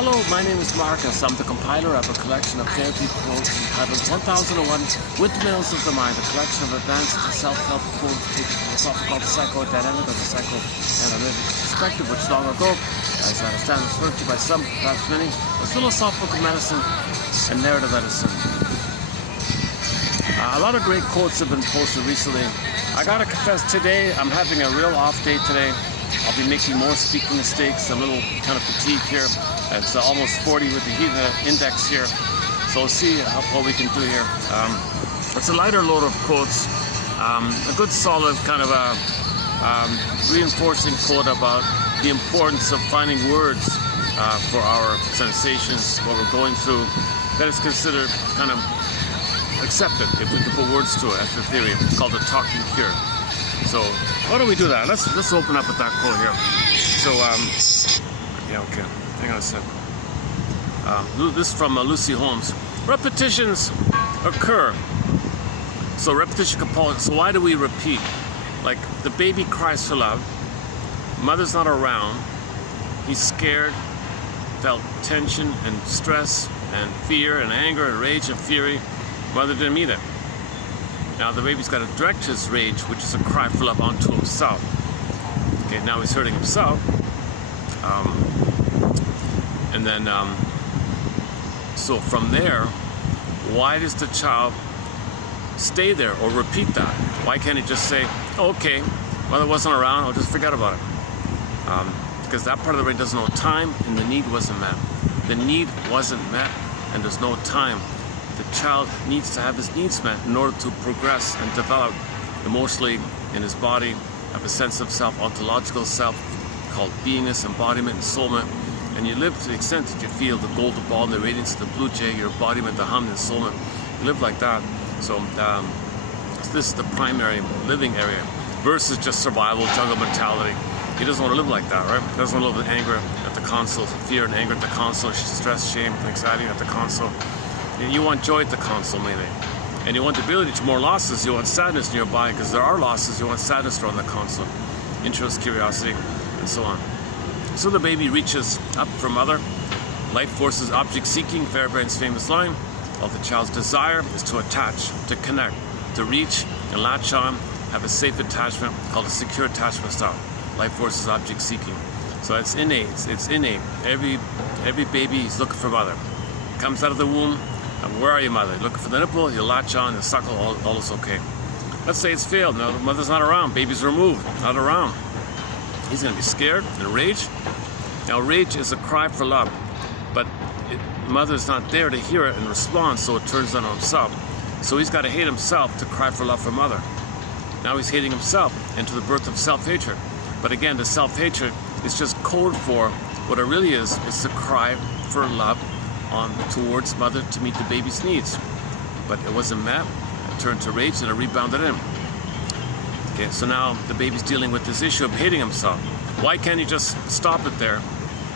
Hello, my name is Marcus. I'm the compiler of a collection of therapy quotes entitled 1001 Windmills of the Mind, a collection of advanced self-help quotes taken from a philosophy called the psychodynamic or the psychoanalytic perspective, which long ago, as I understand, was referred to by some, perhaps many, as philosophical medicine and narrative medicine. A lot of great quotes have been posted recently. I gotta confess, today I'm having a real off day today. I'll be making more speaking mistakes. I'm a little kind of fatigued here. It's almost 40 with the heat index here. So we'll see what we can do here. It's a lighter load of quotes. A good solid kind of a reinforcing quote about the importance of finding words for our sensations, what we're going through, that is considered kind of accepted if we can put words to it. That's the theory. It's called the talking cure. So why don't we do that? Let's open up with that quote here. So yeah, okay. Hang on a sec. This is from Lucy Holmes. Repetitions occur. So repetition compulsion. So why do we repeat? Like the baby cries for love. Mother's not around. He's scared. Felt tension and stress and fear and anger and rage and fury. Mother didn't meet it. Now the baby's got to direct his rage, which is a cry for love, onto himself. Okay, now he's hurting himself. And then, so from there, why does the child stay there or repeat that? Why can't he just say, oh, okay, mother wasn't around, I'll just forget about it? Because that part of the brain doesn't know time and the need wasn't met. The need wasn't met and there's no time. The child needs to have his needs met in order to progress and develop emotionally in his body, have a sense of self, ontological self, called beingness, embodiment, and soulmate. And you live to the extent that you feel the golden ball and the radiance of the blue jay, your embodiment, the hum, and soulmate. You live like that. So this is the primary living area versus just survival, jungle mentality. He doesn't want to live like that, right? He doesn't want to live with anger at the console, fear and anger at the console, stress, shame, anxiety at the console. You want joy at the console, maybe. And you want the ability to more losses. You want sadness in your body because there are losses. You want sadness around the console. Interest, curiosity, and so on. So the baby reaches up for mother. Life forces object seeking, Fairbairn's famous line. All the child's desire is to attach, to connect, to reach and latch on, have a safe attachment called a secure attachment style. Life forces object seeking. So it's innate. It's innate. Every baby is looking for mother. Comes out of the womb. Where are you, mother? Looking for the nipple, you latch on, you suckle, all is okay. Let's say it's failed. No, the mother's not around. Baby's removed, not around. He's going to be scared and rage. Now, rage is a cry for love, but mother's not there to hear it and respond, so it turns on himself. So he's got to hate himself to cry for love for mother. Now he's hating himself into the birth of self-hatred. But again, the self-hatred is just code for what it really is. It's the cry for love towards mother to meet the baby's needs. But it wasn't met, it turned to rage and it rebounded in. Okay, so now the baby's dealing with this issue of hating himself. Why can't he just stop it there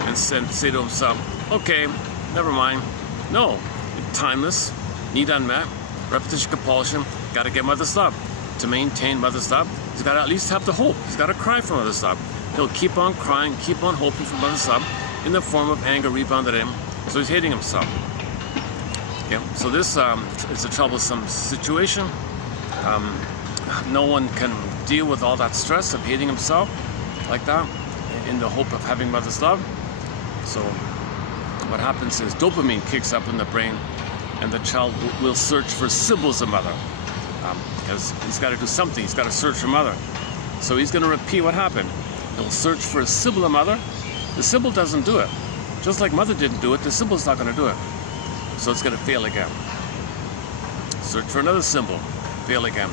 and say to himself, okay, never mind. No, timeless, need unmet, repetition compulsion, gotta get mother's love. To maintain mother's love, he's gotta at least have the hope. He's gotta cry for mother's love. He'll keep on crying, keep on hoping for mother's love in the form of anger rebounded in. So he's hating himself. Okay, so this is a troublesome situation. No one can deal with all that stress of hating himself like that in the hope of having mother's love. So what happens is dopamine kicks up in the brain and the child will search for symbols of mother because he's got to do something. He's got to search for mother. So he's going to repeat what happened. He'll search for a symbol of mother. The symbol doesn't do it. Just like mother didn't do it, the symbol's not going to do it. So it's going to fail again. Search for another symbol, fail again,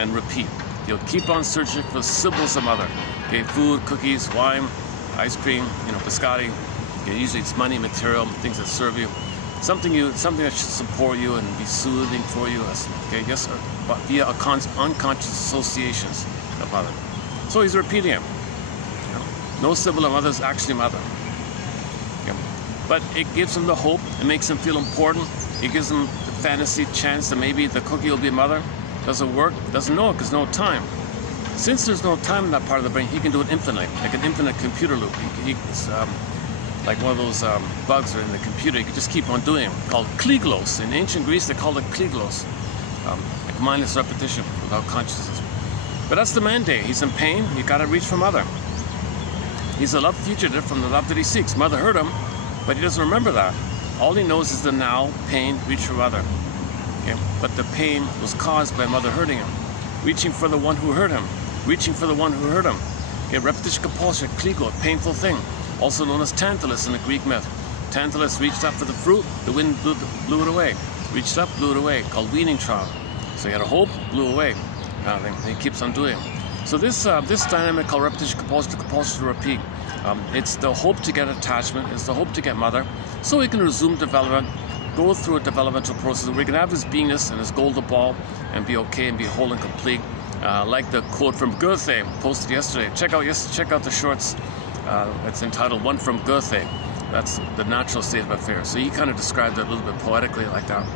and repeat. You'll keep on searching for symbols of mother. Okay, food, cookies, wine, ice cream, biscotti. Okay, usually it's money, material, things that serve you. Something that should support you and be soothing for you. Okay, yes, but via unconscious associations of mother. So he's repeating it. No symbol of mother is actually mother. But it gives him the hope, it makes him feel important, it gives him the fantasy chance that maybe the cookie will be mother. Doesn't work, doesn't know it because no time. Since there's no time in that part of the brain, he can do it infinitely, like an infinite computer loop. like one of those bugs in the computer. You could just keep on doing it, called kliglos. In ancient Greece, they called it kliglos, like mindless repetition without consciousness. But that's the mandate. He's in pain. You got to reach for mother. He's a love fugitive from the love that he seeks. Mother hurt him, but he doesn't remember that. All he knows is the now, pain, reach for mother. Okay? But the pain was caused by mother hurting him. Reaching for the one who hurt him. Reaching for the one who hurt him. Okay? Repetition, compulsion, kligo, a painful thing. Also known as Tantalus in the Greek myth. Tantalus reached up for the fruit, the wind blew it away. Reached up, blew it away, called weaning trial. So he had a hope, blew away. And he keeps on doing it. So this dynamic called repetition, compulsion to repeat. It's the hope to get attachment, it's the hope to get mother, so he can resume development, go through a developmental process where he can have his beingness and his golden ball and be okay and be whole and complete. Like the quote from Goethe posted yesterday. Check out the shorts. It's entitled "One from Goethe." That's the natural state of affairs. So he kind of described it a little bit poetically like that.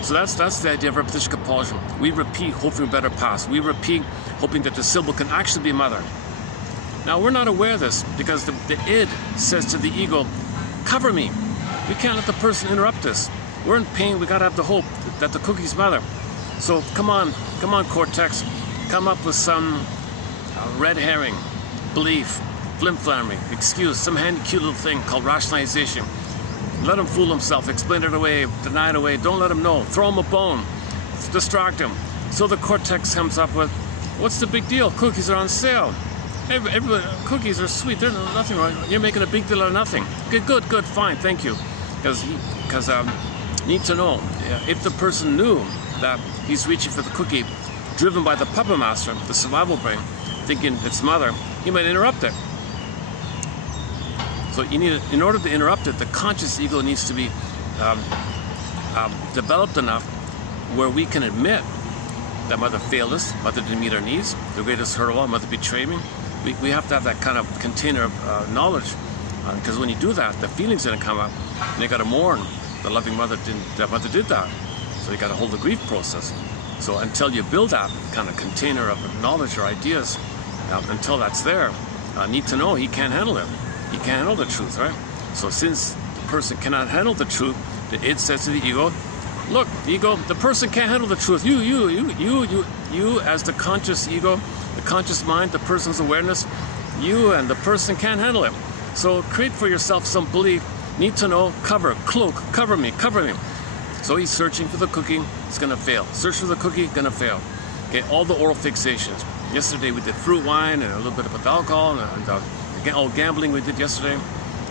So that's the idea of repetition compulsion. We repeat, hoping for a better past. We repeat, hoping that the syllable can actually be mother. Now we're not aware of this because the id says to the ego, cover me. We can't let the person interrupt us. We're in pain, we gotta have the hope that the cookie's mother. So come on cortex, come up with some red herring, belief, flim-flammery, excuse, some handy cute little thing called rationalization. Let him fool himself, explain it away, deny it away, don't let him know, throw him a bone, distract him. So the cortex comes up with, what's the big deal? Cookies are on sale. Everybody, cookies are sweet, there's nothing wrong. You're making a big deal out of nothing. Good, fine, thank you. Because need to know, if the person knew that he's reaching for the cookie, driven by the puppet master, the survival brain, thinking it's mother, he might interrupt it. So you need, in order to interrupt it, the conscious ego needs to be developed enough where we can admit that mother failed us, mother didn't meet our needs, the greatest hurt of all, mother betrayed me. We have to have that kind of container of knowledge, because when you do that, the feelings are going to come up, and you got to mourn the loving mother did that. So you got to hold the grief process. So until you build that kind of container of knowledge or ideas, until that's there, need to know he can't handle it. He can't handle the truth, right? So since the person cannot handle the truth, the id says to the ego, look, ego, the person can't handle the truth. You as the conscious ego, the conscious mind, the person's awareness, you and the person can't handle it. So create for yourself some belief, need to know, cover, cloak, cover me. So he's searching for the cookie, it's gonna fail. Search for the cookie, gonna fail. Okay, all the oral fixations. Yesterday we did fruit wine and a little bit about alcohol and all gambling we did yesterday,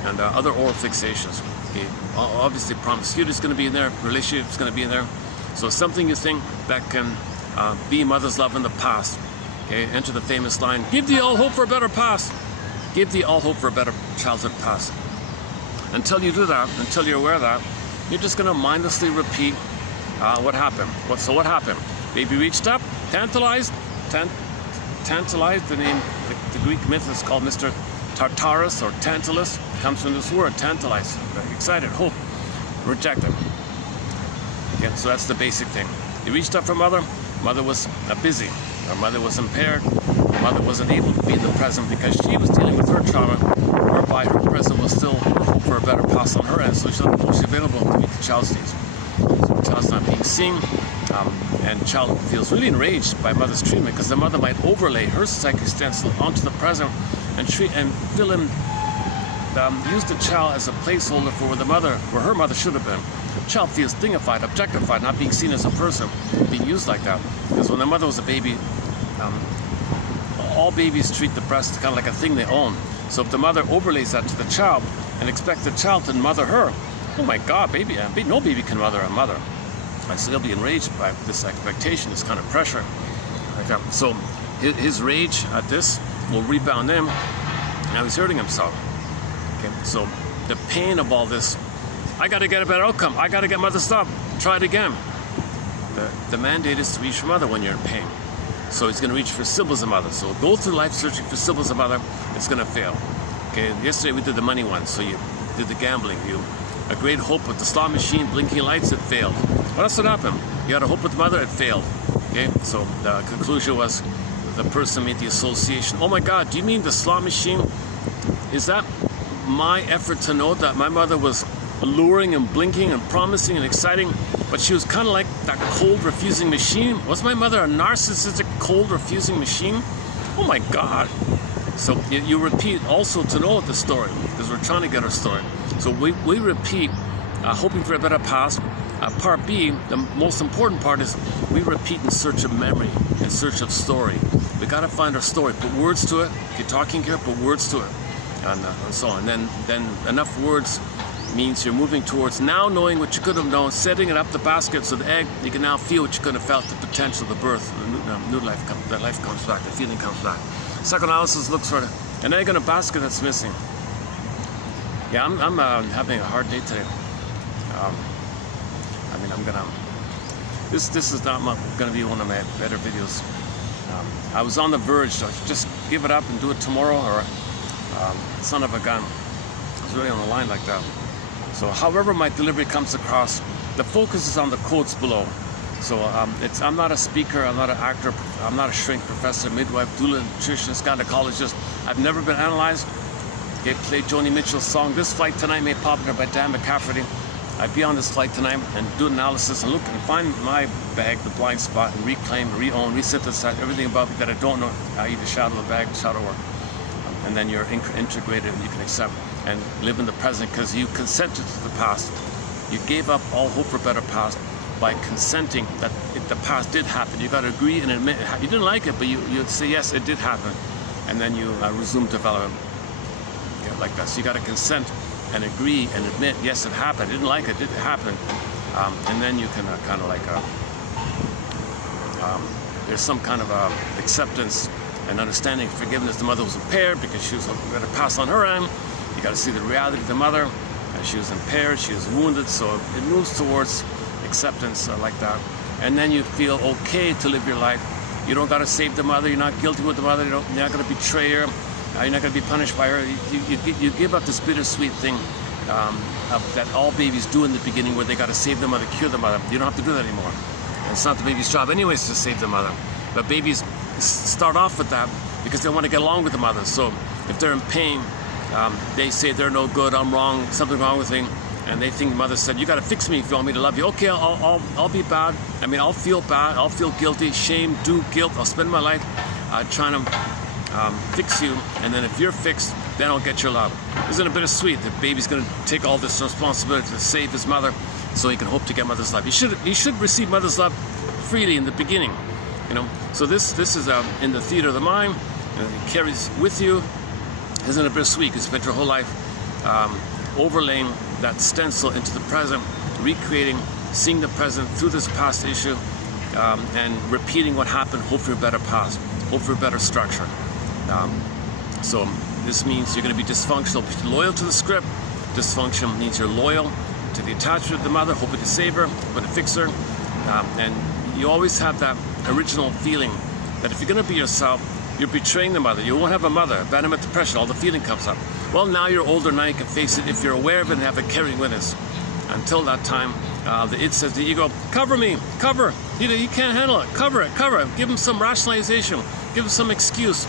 and other oral fixations. Okay, obviously promiscuity is going to be in there, relationship is going to be in there. So something you think that can be mother's love in the past. Okay, enter the famous line, give thee all hope for a better past. Give thee all hope for a better childhood past. Until you do that, until you're aware of that, you're just going to mindlessly repeat what happened. So what happened? Baby reached up, tantalized, the name, the Greek myth is called Mr. Tartarus or Tantalus, comes from this word, tantalize, excited, hope, rejected. Okay, so that's the basic thing. He reached up for mother was busy, her mother was impaired, her mother wasn't able to be in the present because she was dealing with her trauma, whereby her present was still her hope for a better pass on her end, so she's not emotionally available to meet the child's needs. So the child's not being seen, and child feels really enraged by mother's treatment because the mother might overlay her psychic stencil onto the present and fill in, use the child as a placeholder for where her mother should have been. The child feels dignified, objectified, not being seen as a person, being used like that. Because when the mother was a baby, all babies treat the breast kind of like a thing they own. So if the mother overlays that to the child and expects the child to mother her, oh my God, no baby can mother a mother. So they'll be enraged by this expectation, this kind of pressure. So his rage at this will rebound him. Now he's hurting himself. Okay, so the pain of all this, I got to get a better outcome. I got to get mother stopped. Try it again. The mandate is to reach for mother when you're in pain. So he's going to reach for symbols of mother. So go through life searching for symbols of mother. It's going to fail. Okay, yesterday we did the money one. So you did the gambling. A great hope with the slot machine, blinking lights, it failed. Well, that's what happened. You had a hope with mother, it failed. Okay, so the conclusion was the person made the association. Oh my God, do you mean the slot machine? Is that my effort to know that my mother was alluring and blinking and promising and exciting, but she was kind of like that cold, refusing machine? Was my mother a narcissistic, cold, refusing machine? Oh my God. So you repeat also to know the story, because we're trying to get our story. So we repeat, hoping for a better past. Part B, the most important part, is we repeat in search of memory, in search of story. We got to find our story, put words to it. If you're talking here, put words to it, and so on. Then enough words means you're moving towards now knowing what you could have known, setting it up the basket, so the egg, you can now feel what you could have felt, the potential, the birth, the new life, the life comes back, the feeling comes back. Psychoanalysis looks for an egg in a basket that's missing. Yeah, I'm having a hard day today. I mean, I'm gonna. This is not gonna be one of my better videos. I was on the verge to just give it up and do it tomorrow, or son of a gun. I was really on the line like that. So, however my delivery comes across, the focus is on the quotes below. So I'm not a speaker, I'm not an actor, I'm not a shrink professor, midwife, doula, nutritionist, gynecologist. I've never been analyzed. Okay, play Joni Mitchell's song, This Flight Tonight, made popular by Dan McCafferty. I'd be on this flight tonight and do analysis and look and find my bag, the blind spot, and reclaim, re-own, resynthesize everything about me that I don't know, i.e. the shadow of the bag, the shadow work. And then you're integrated and you can accept and live in the present, because you consented to the past. You gave up all hope for a better past by consenting that the past did happen. You got to agree and admit you didn't like it, but you'd say yes, it did happen, and then you resume development. Okay, like that. So you got to consent and agree and admit, yes, it happened. I didn't like it, it did happen, and then you can kind of like there's some kind of acceptance and understanding, forgiveness. The mother was impaired because she was going to pass on her end. You got to see the reality of the mother. She was impaired, she was wounded, so it moves towards acceptance like that. And then you feel okay to live your life. You don't got to save the mother, you're not guilty with the mother, you're not going to betray her, you're not going to be punished by her. You give up this bittersweet thing that all babies do in the beginning, where they got to save the mother, cure the mother. You don't have to do that anymore. And it's not the baby's job anyways to save the mother. But babies start off with that because they want to get along with the mother. So if they're in pain, they say they're no good, I'm wrong, something wrong with me, and they think the mother said, you got to fix me if you want me to love you. Okay, I'll be bad. I mean, I'll feel bad, I'll feel guilty, shame, guilt. I'll spend my life trying to fix you, and then if you're fixed, then I'll get your love. Isn't it bittersweet? The baby's going to take all this responsibility to save his mother, so he can hope to get mother's love. He should receive mother's love freely in the beginning, you know. So this is in the theater of the mind, and it carries with you. Isn't it bittersweet? You spent your whole life overlaying that stencil into the present, recreating, seeing the present through this past issue, and repeating what happened, hope for a better past, hope for a better structure. So this means you're going to be dysfunctional, loyal to the script. Dysfunction means you're loyal to the attachment of the mother, hoping to save her, hoping to fix her. And you always have that original feeling that if you're going to be yourself, you're betraying the mother. You won't have a mother. Abandonment, depression, all the feeling comes up. Well, now you're older, now you can face it if you're aware of it and have it carrying witness. Until that time, the id says to the ego, cover me, cover. He can't handle it. Cover it, cover it. Give him some rationalization. Give him some excuse.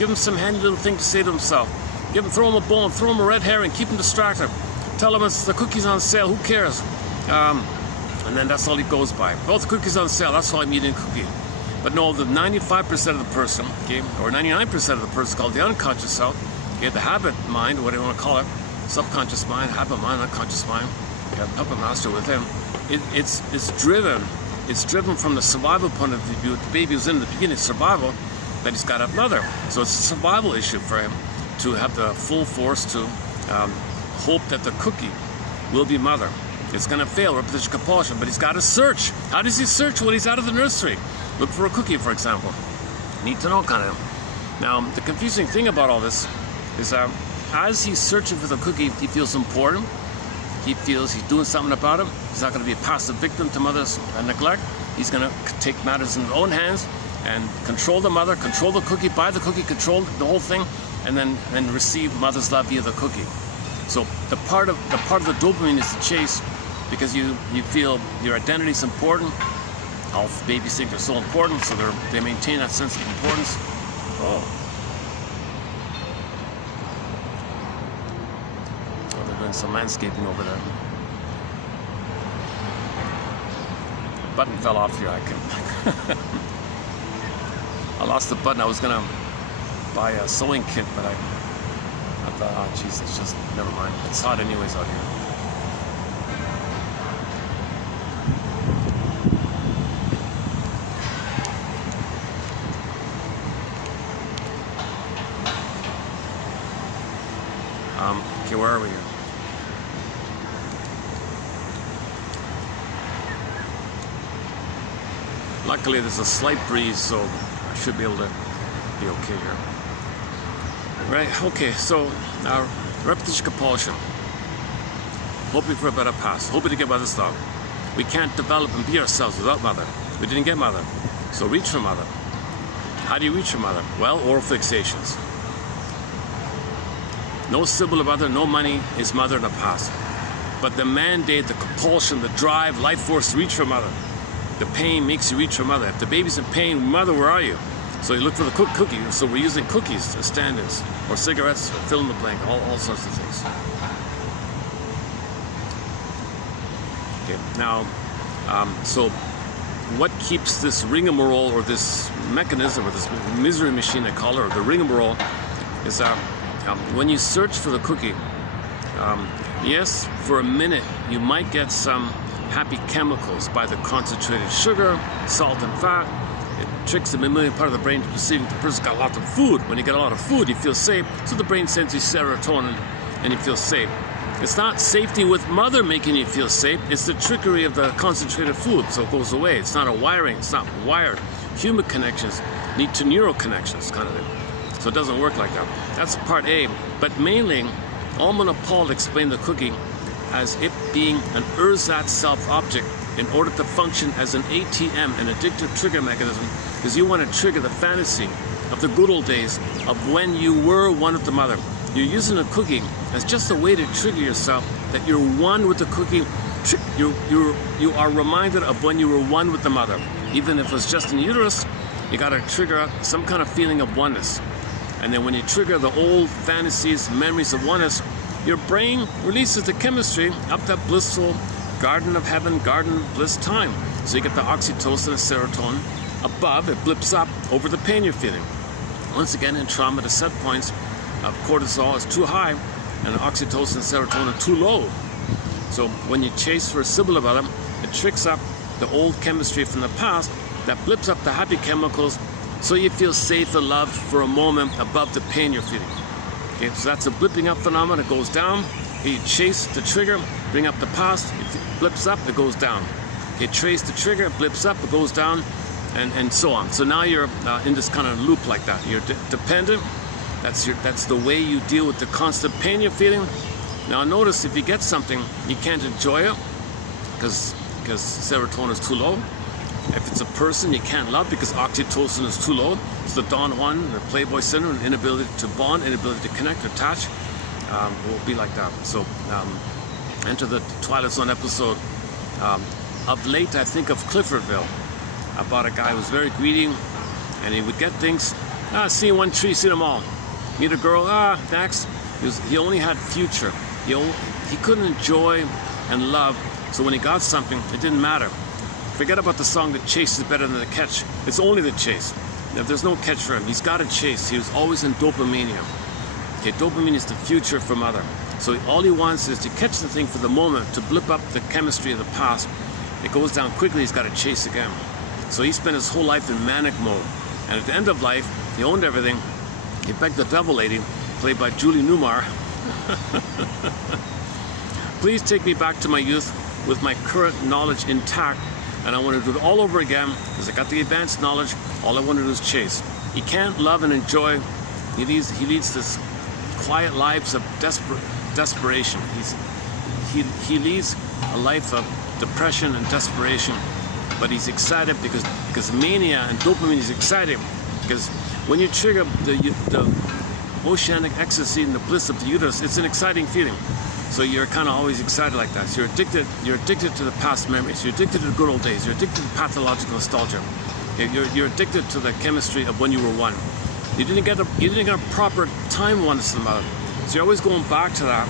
Give him some handy little thing to say to himself. Throw him a bone, throw him a red herring, keep him distracted. Tell him it's the cookies on sale, who cares? And then that's all he goes by. Both the cookies on sale, that's all I'm eating, cookie. But no, the 95% of the person, okay, or 99% of the person called the unconscious self, okay, the habit mind, what do you want to call it, subconscious mind, habit mind, unconscious mind, okay, puppet master within, it's driven from the survival point of view. The baby was in the beginning, survival, that he's got a mother. So it's a survival issue for him to have the full force to hope that the cookie will be mother. It's going to fail, repetition compulsion, but he's got to search. How does he search when he's out of the nursery? Look for a cookie, for example. Need to know kind of. Now, the confusing thing about all this is as he's searching for the cookie, he feels important. He feels he's doing something about it. He's not going to be a passive victim to mother's neglect. He's going to take matters in his own hands and control the mother, control the cookie, buy the cookie, control the whole thing, and then receive mother's love via the cookie. So the part of the dopamine is the chase, because you feel your identity is important. All babies think they're so important, so they maintain that sense of importance. Oh, they're doing some landscaping over there. The button fell off here. I lost the button. I was gonna buy a sewing kit, but I thought, oh jeez, it's just, never mind. It's hot anyways out here. Okay, where are we here? Luckily there's a slight breeze, so I should be able to be okay here. Right, okay, so now repetition compulsion. Hoping for a better past, hoping to get mother's love. We can't develop and be ourselves without mother. We didn't get mother, so reach for mother. How do you reach for mother? Well, oral fixations. No syllable of mother, no money is mother in the past. But the mandate, the compulsion, the drive, life force to reach for mother. The pain makes you reach for mother. If the baby's in pain, mother, where are you? So you look for the cookie. So we're using cookies as stand-ins, or cigarettes, or fill in the blank, all sorts of things. Okay, now, so what keeps this rigmarole, or this mechanism, or this misery machine, I call it, or the rigmarole, is when you search for the cookie, yes, for a minute you might get some happy chemicals by the concentrated sugar, salt, and fat. It tricks the mammalian part of the brain to perceiving the person got a lot of food. When you get a lot of food, you feel safe, so the brain sends you serotonin and you feel safe. It's not safety with mother making you feel safe, it's the trickery of the concentrated food, so it goes away. It's not a wiring, it's not wired. Human connections need to neural connections, kind of thing. So it doesn't work like that. That's part A. But mainly, Ullman and Paul explained the cookie as it being an ersatz self-object in order to function as an ATM, an addictive trigger mechanism, because you want to trigger the fantasy of the good old days of when you were one with the mother. You're using a cookie as just a way to trigger yourself that you're one with the cookie. You are reminded of when you were one with the mother. Even if it's just in uterus, you got to trigger some kind of feeling of oneness. And then when you trigger the old fantasies, memories of oneness, your brain releases the chemistry up that blissful garden of heaven, garden of bliss time. So you get the oxytocin and serotonin above, it blips up over the pain you're feeling. Once again, in trauma, the set points of cortisol is too high and oxytocin and serotonin too low. So when you chase for a syllable about them, it tricks up the old chemistry from the past that blips up the happy chemicals, so you feel safe and loved for a moment above the pain you're feeling. Okay, so that's a blipping up phenomenon. It goes down. You chase the trigger, bring up the past. It blips up, it goes down. You trace the trigger, it blips up, it goes down, and so on. So now you're in this kind of loop like that. You're dependent. That's the way you deal with the constant pain you're feeling. Now notice, if you get something, you can't enjoy it because serotonin is too low. If it's a person, you can't love because oxytocin is too low. It's the Don Juan, the Playboy syndrome, inability to bond, inability to connect, attach, will be like that. So enter the Twilight Zone episode. Of late, I think of Cliffordville, about a guy who was very greedy, and he would get things. See one tree, see them all. Meet a girl, thanks. He only had future. He couldn't enjoy and love. So when he got something, it didn't matter. Forget about the song, the chase is better than the catch. It's only the chase. If there's no catch for him, he's got to chase. He was always in dopamania. Okay, dopamine is the future for mother. So all he wants is to catch the thing for the moment, to blip up the chemistry of the past. It goes down quickly, he's got to chase again. So he spent his whole life in manic mode. And at the end of life, he owned everything. He begged the devil lady, played by Julie Newmar, please take me back to my youth with my current knowledge intact. And I want to do it all over again because I got the advanced knowledge. All I want to do is chase. He can't love and enjoy. He leads this quiet lives of desperation. He leads a life of depression and desperation. But he's excited because mania and dopamine is exciting. Because when you trigger the oceanic ecstasy and the bliss of the uterus, it's an exciting feeling. So you're kind of always excited like that. So you're addicted to the past memories. You're addicted to the good old days. You're addicted to pathological nostalgia. You're addicted to the chemistry of when you were one. You didn't get a proper time once in the mother. So you're always going back to that,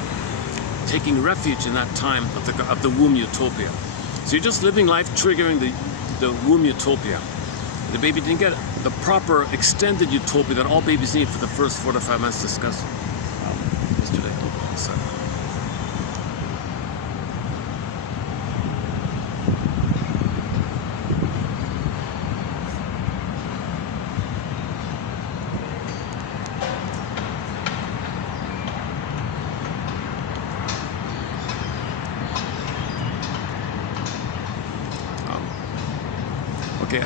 taking refuge in that time of the womb utopia. So you're just living life triggering the womb utopia. The baby didn't get the proper extended utopia that all babies need for the first 4 to 5 months discussed yesterday. Okay,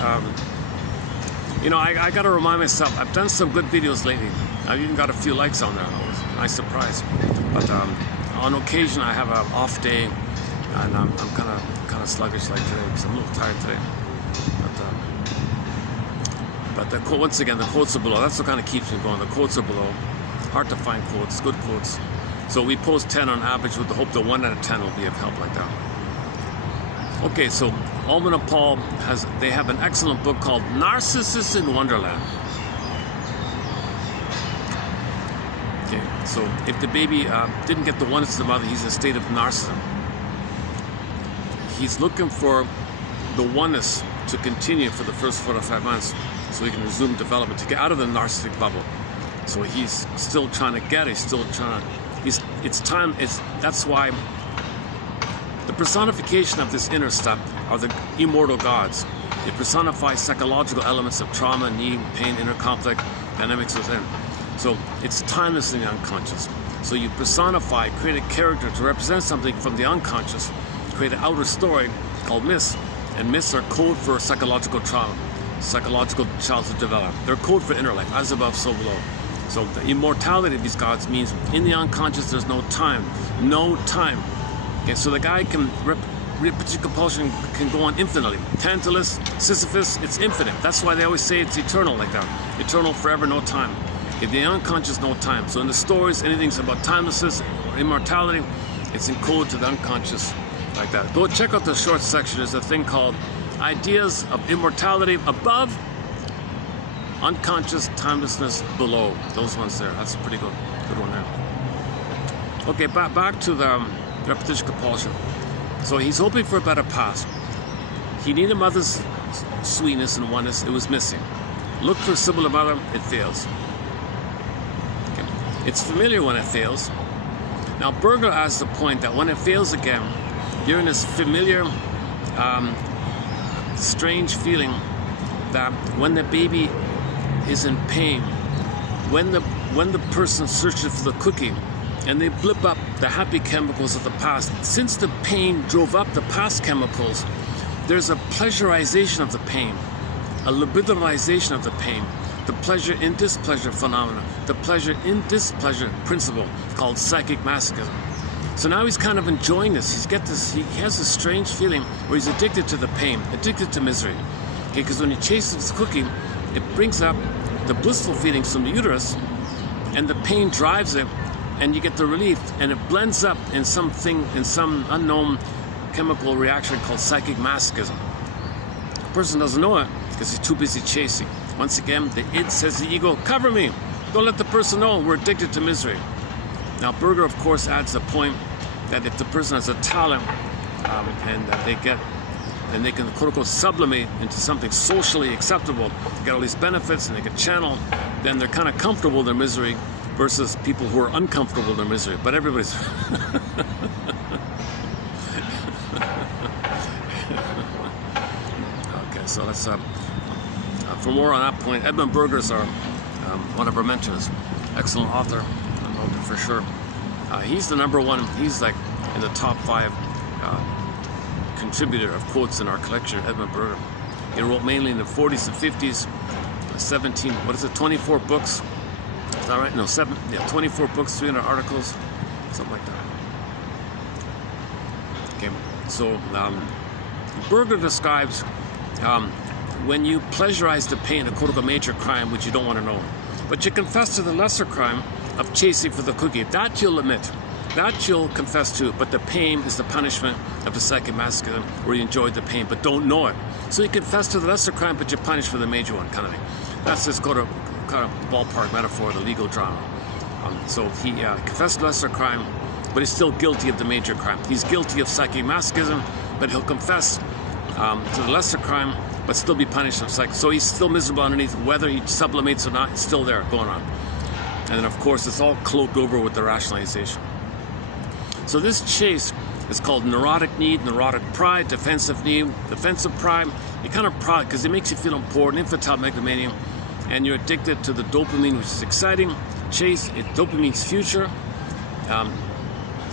you know, I got to remind myself, I've done some good videos lately. I've even got a few likes on there. It was a nice surprise. But on occasion, I have an off day, and I'm kind of sluggish like today because I'm a little tired today. But once again, the quotes are below. That's what kind of keeps me going. The quotes are below. Hard to find quotes, good quotes. So we post 10 on average with the hope that 1 out of 10 will be of help like that. Okay, so Alman and Paul they have an excellent book called Narcissus in Wonderland. Okay, so if the baby didn't get the oneness of the mother, he's in a state of narcissism. He's looking for the oneness to continue for the first 4 to 5 months so he can resume development, to get out of the narcissistic bubble. So he's still trying to get it, that's why the personification of this inner stuff are the immortal gods. They personify psychological elements of trauma, need, pain, inner conflict, dynamics within. So it's timeless in the unconscious. So you personify, create a character to represent something from the unconscious, create an outer story called myths. And myths are code for psychological trauma, psychological childhood development. They're code for inner life, as above, so below. So the immortality of these gods means in the unconscious there's no time. No time. Okay, so the guy can, repetitive compulsion can go on infinitely. Tantalus, Sisyphus, it's infinite. That's why they always say it's eternal like that. Eternal, forever, no time. In the unconscious, no time. So in the stories, anything's about timelessness or immortality, it's encoded to the unconscious like that. Go check out the short section. There's a thing called Ideas of Immortality Above, Unconscious Timelessness Below. Those ones there. That's a pretty good one there. Okay, back to the repetition compulsion. So he's hoping for a better past. He needed mother's sweetness and oneness. It was missing. Look for a similar mother. It fails. Okay. It's familiar when it fails. Now Berger adds the point that when it fails again, you're in this familiar, strange feeling that when the baby is in pain, when the person searches for the cookie, and they blip up the happy chemicals of the past. Since the pain drove up the past chemicals, there's a pleasurization of the pain, a libidinalization of the pain, the pleasure in displeasure phenomena, the pleasure in displeasure principle called psychic masochism. So now he's kind of enjoying this. He has this strange feeling where he's addicted to the pain, addicted to misery. Okay, because when he chases this cookie, it brings up the blissful feelings from the uterus, and the pain drives it, and you get the relief, and it blends up in some unknown chemical reaction called psychic masochism. The person doesn't know it because he's too busy chasing. Once again, the id says to the ego, cover me. Don't let the person know we're addicted to misery. Now Berger, of course, adds the point that if the person has a talent and they can quote-unquote sublimate into something socially acceptable to get all these benefits and they can channel, then they're kind of comfortable in their misery versus people who are uncomfortable in their misery. But everybody's... Okay, so let's... for more on that point, Edmund Berger's one of our mentors. Excellent author, for sure. He's the #1, he's like in the top 5 contributor of quotes in our collection, Edmund Berger. He wrote mainly in the 40s and 50s, 24 books. Is that right? No, 24 books, 300 articles, something like that. Okay, so Berger describes when you pleasurize the pain, a quote-unquote major crime, which you don't want to know. But you confess to the lesser crime of chasing for the cookie. That you'll admit. That you'll confess to, but the pain is the punishment of the second masculine, where you enjoyed the pain but don't know it. So you confess to the lesser crime, but you're punished for the major one, kind of thing. That's just kind of ballpark metaphor of the legal drama. So he confessed to the lesser crime, but he's still guilty of the major crime. He's guilty of psychic masochism, but he'll confess to the lesser crime, but still be punished of psychic. So he's still miserable underneath, whether he sublimates or not. It's still there, going on. And then, of course, it's all cloaked over with the rationalization. So this chase is called neurotic need, neurotic pride, defensive need, defensive pride. You're kind of proud because it makes you feel important, infantile megalomania, and you're addicted to the dopamine, which is exciting. Chase, dopamine's future,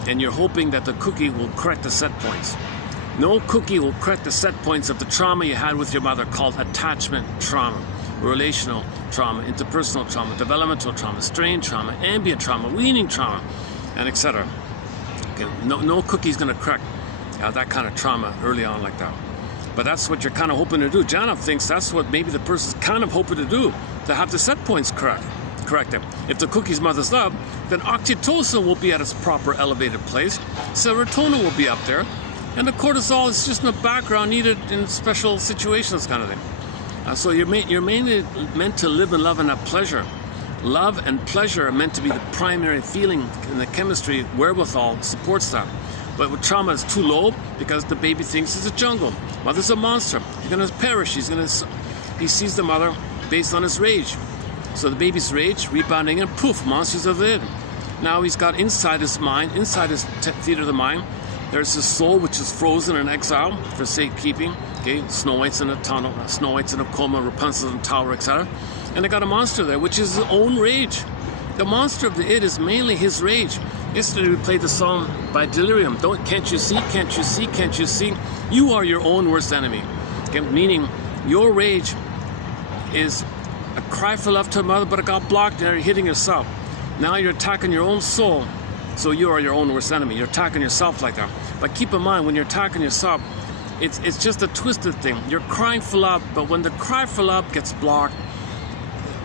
and you're hoping that the cookie will correct the set points. No cookie will correct the set points of the trauma you had with your mother, called attachment trauma, relational trauma, interpersonal trauma, developmental trauma, strain trauma, ambient trauma, weaning trauma, and etc. No cookie's going to correct that kind of trauma early on like that. But that's what you're kind of hoping to do. Janov thinks that's what maybe the person's kind of hoping to do, to have the set points corrected. If the cookie's mother's love, then oxytocin will be at its proper elevated place, serotonin will be up there, and the cortisol is just in the background, needed in special situations, kind of thing. So you're mainly meant to live and love and have pleasure. Love and pleasure are meant to be the primary feeling, and the chemistry wherewithal supports that. But with trauma, it's too low because the baby thinks it's a jungle. Mother's a monster. He's going to perish. He sees the mother based on his rage. So the baby's rage, rebounding, and poof, monsters of the id. Now he's got inside his mind, inside his theater of the mind, there's his soul, which is frozen in exile for safekeeping. Okay, Snow White's in a tunnel, Snow White's in a coma, Rapunzel's in a tower, etc. And they got a monster there, which is his own rage. The monster of the id is mainly his rage. Yesterday we played the song by Delirium. Can't you see, can't you see, can't you see? You are your own worst enemy. Okay? Meaning your rage is a cry for love to a mother, but it got blocked and you're hitting yourself. Now you're attacking your own soul, so you are your own worst enemy. You're attacking yourself like that. But keep in mind, when you're attacking yourself, it's just a twisted thing. You're crying for love, but when the cry for love gets blocked,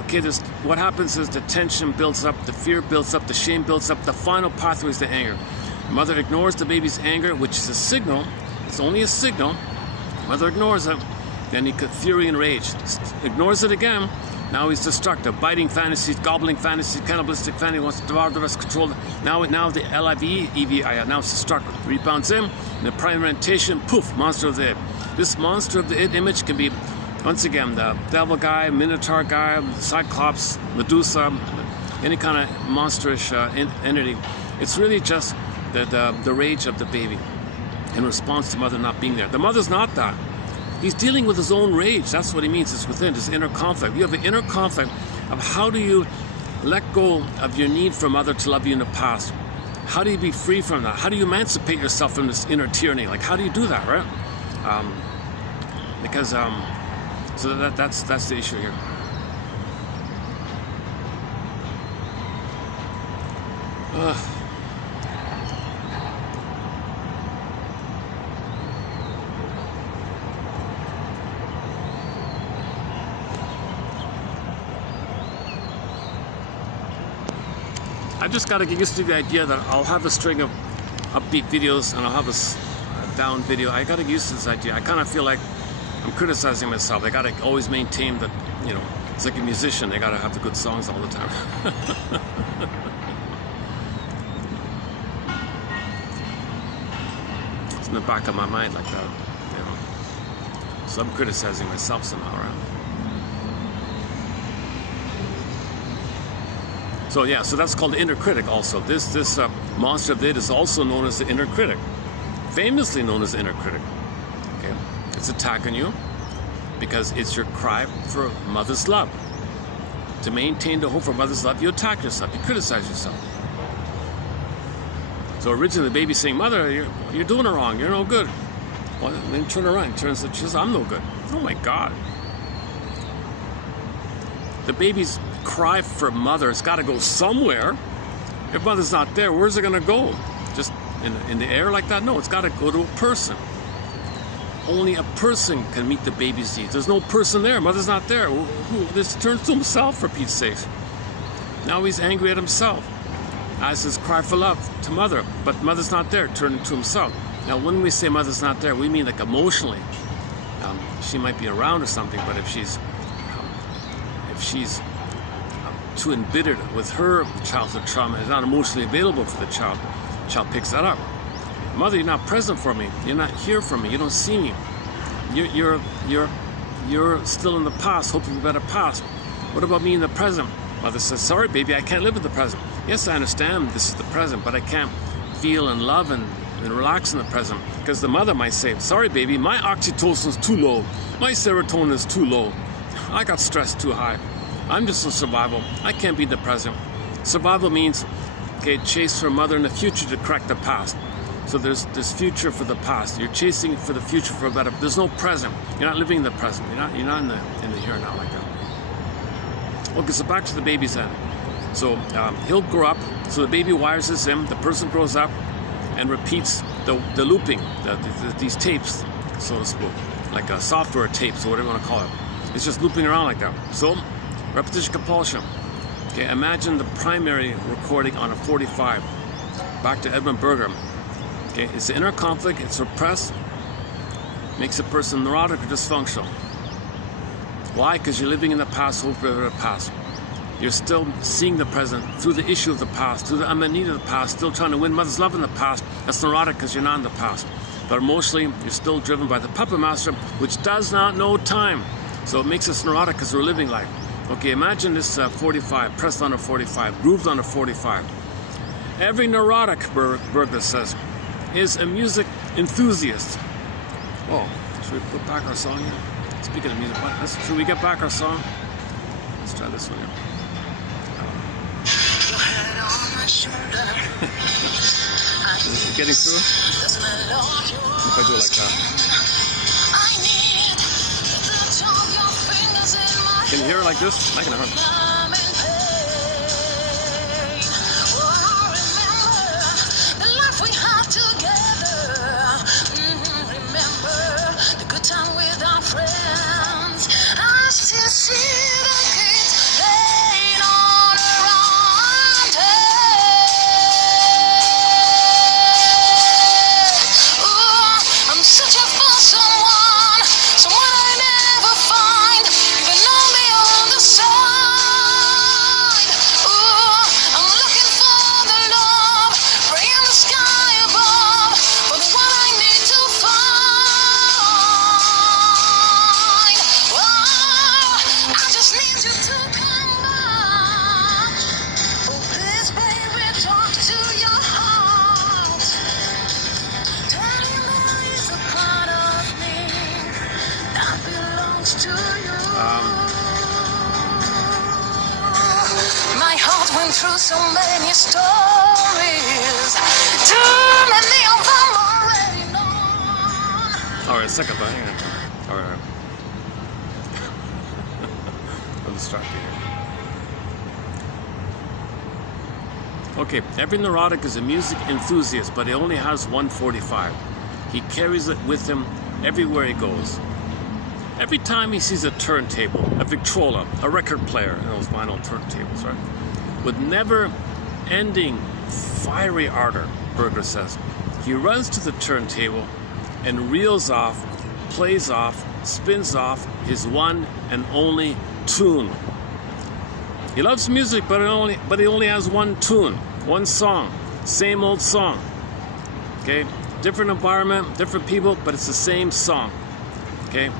okay, what happens is the tension builds up, the fear builds up, the shame builds up, the final pathway is the anger. Mother ignores the baby's anger, which is a signal. It's only a signal. Mother ignores it, then he could fury and rage. Ignores it again. Now he's destructive, biting fantasies, gobbling fantasies, cannibalistic fantasy, wants to devour the rest, control. Now the L-I-V-E-V-I, now it's destructive. Rebounds in, and the prime orientation, poof, monster of the id. This monster of the id image can be, once again, the devil guy, minotaur guy, cyclops, Medusa, any kind of monsterish entity. It's really just the rage of the baby in response to mother not being there. The mother's not that. He's dealing with his own rage. That's what he means. It's within his inner conflict. You have an inner conflict of how do you let go of your need for mother to love you in the past? How do you be free from that? How do you emancipate yourself from this inner tyranny? Like, how do you do that, right? So that's the issue here. I just got to get used to the idea that I'll have a string of upbeat videos and I'll have a down video. I got to get used to this idea. I kind of feel like I'm criticizing myself. I got to always maintain that, it's like a musician. They got to have the good songs all the time. It's in the back of my mind like that, So I'm criticizing myself somehow, right? So that's called the inner critic also. This monster of the id is also known as the inner critic. Famously known as the inner critic. Okay? It's attacking you because it's your cry for mother's love. To maintain the hope for mother's love, you attack yourself, you criticize yourself. So originally the baby's saying, mother, you're doing it wrong, you're no good. Well, then turn around, she says, I'm no good. Oh my God. The baby's cry for mother has got to go somewhere. If mother's not there, where's it going to go? Just in the air like that? No, it's got to go to a person. Only a person can meet the baby's needs. There's no person there. Mother's not there. This turns to himself, for Pete's sake. Now he's angry at himself. As his cry for love to mother, but mother's not there, turning to himself. Now, when we say mother's not there, we mean like emotionally. She might be around or something, but if she's too embittered with her childhood trauma, is not emotionally available for the child picks that up. Mother, you're not present for me. You're not here for me. You don't see me. You're still in the past, hoping for a better past. What about me in the present? Mother says, sorry, baby, I can't live in the present. Yes, I understand this is the present, but I can't feel and love and relax in the present. Because the mother might say, sorry, baby, my oxytocin is too low. My serotonin is too low. I got stress too high. I'm just in survival. I can't be in the present. Survival means, okay, chase for mother in the future to correct the past. So there's this future for the past. You're chasing for the future for a better. There's no present. You're not living in the present. You're not in the here and now like that. Okay, so back to the baby's end. So he'll grow up. So the baby wires this in. The person grows up and repeats the looping, these tapes, so to speak, like a software tapes or whatever you want to call it. It's just looping around like that. So repetition compulsion. Okay, imagine the primary recording on a 45. Back to Edmund Berger. Okay, it's the inner conflict, it's repressed, makes a person neurotic or dysfunctional. Why? Because you're living in the past, hoping for the past. You're still seeing the present through the issue of the past, through the unmet need of the past, still trying to win mother's love in the past. That's neurotic because you're not in the past. But emotionally, you're still driven by the puppet master, which does not know time. So it makes us neurotic because we're living life. Okay, imagine this 45, pressed on a 45, grooved on a 45. Every neurotic, Berger says, is a music enthusiast. Oh, should we put back our song here? Speaking of music, should we get back our song? Let's try this one here. Is it getting through? If I do it like that. Can you hear it like this? I can hear it. Through so many stories, too many of them already known. All right, second thought. Hang on. All right. I'm distracted here. Okay, every neurotic is a music enthusiast, but he only has 145. He carries it with him everywhere he goes. Every time he sees a turntable, a Victrola, a record player, those vinyl turntables, right? With never-ending fiery ardor, Berger says. He runs to the turntable and reels off, plays off, spins off his one and only tune. He loves music, but he only has one tune, one song, same old song. Okay, different environment, different people, but it's the same song. Okay.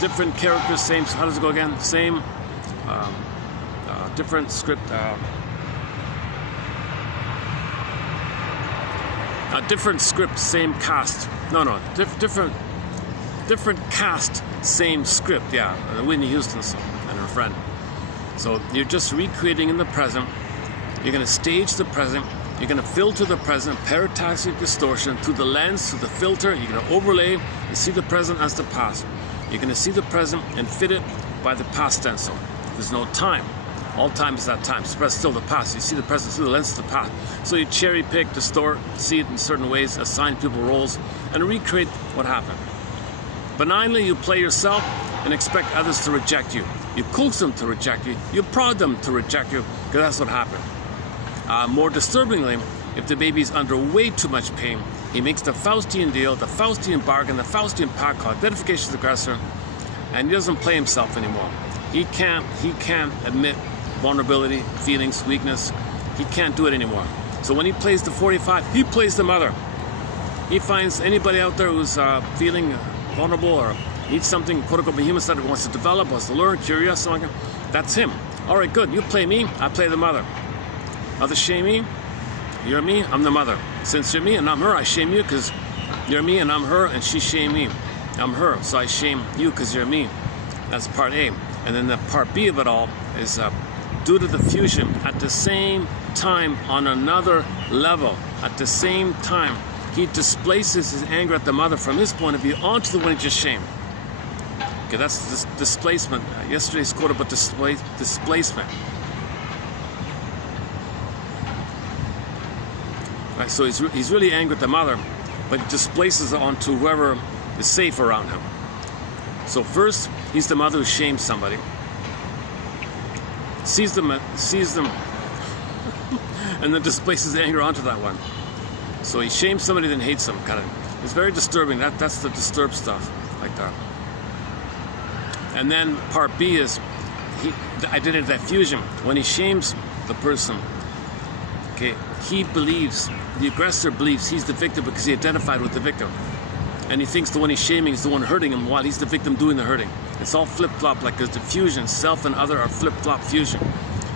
Different characters, same, how does it go again? Same, different script, different script, same cast. No, different cast, same script, yeah, Whitney Houston and her friend. So you're just recreating in the present, you're gonna stage the present, you're gonna filter the present, parataxic distortion, through the lens, through the filter, you're gonna overlay, you see the present as the past. You're going to see the present and fit it by the past stencil. There's no time. All time is that time. So still the past. You see the present through the lens of the past. So you cherry pick, distort, see it in certain ways, assign people roles, and recreate what happened. Benignly, you play yourself and expect others to reject you. You coax them to reject you. You prod them to reject you, because that's what happened. More disturbingly, if the baby's under way too much pain, he makes the Faustian deal, the Faustian bargain, the Faustian pact called identification of the aggressor, and he doesn't play himself anymore. He can't admit vulnerability, feelings, weakness. He can't do it anymore. So when he plays the 45, he plays the mother. He finds anybody out there who's feeling vulnerable or needs something, quote-unquote, human side, wants to develop, wants to learn, curious, so on. That's him. All right, good. You play me, I play the mother. Others shame me. You're me, I'm the mother. Since you're me and I'm her, I shame you because you're me and I'm her, and she shame me. I'm her, so I shame you because you're me. That's part A. And then the part B of it all is due to the fusion at the same time on another level. At the same time, he displaces his anger at the mother from his point of view onto the one he just shamed. Okay, that's this displacement. Yesterday's quote about displacement. Right, so he's really angry at the mother, but he displaces it onto whoever is safe around him. So first, he's the mother who shames somebody, sees them, and then displaces anger onto that one. So he shames somebody, then hates them, kind of. It's very disturbing. That's the disturbed stuff, like that. And then part B is, I did it that fusion. When he shames the person, okay, he believes, the aggressor believes he's the victim because he identified with the victim. And he thinks the one he's shaming is the one hurting him while he's the victim doing the hurting. It's all flip-flop, like there's the fusion. Self and other are flip-flop fusion.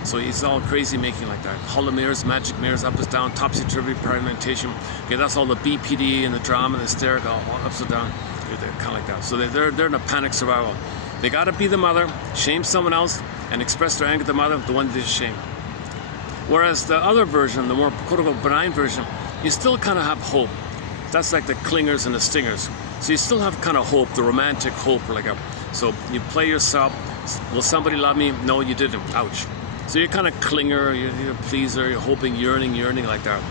So he's all crazy making like that. Hollow mirrors, magic mirrors, up is down, topsy-turvy, fragmentation. Okay, that's all the BPD and the drama and the hysterical, all ups and down. They're kind of like that. So they're in a panic survival. They got to be the mother, shame someone else, and express their anger at the mother, the one they just shamed. Whereas the other version, the more quote-unquote benign version, you still kind of have hope. That's like the clingers and the stingers. So you still have kind of hope, the romantic hope. So you play yourself. Will somebody love me? No, you didn't. Ouch. So you're kind of clinger, you're a pleaser, you're hoping, yearning like that.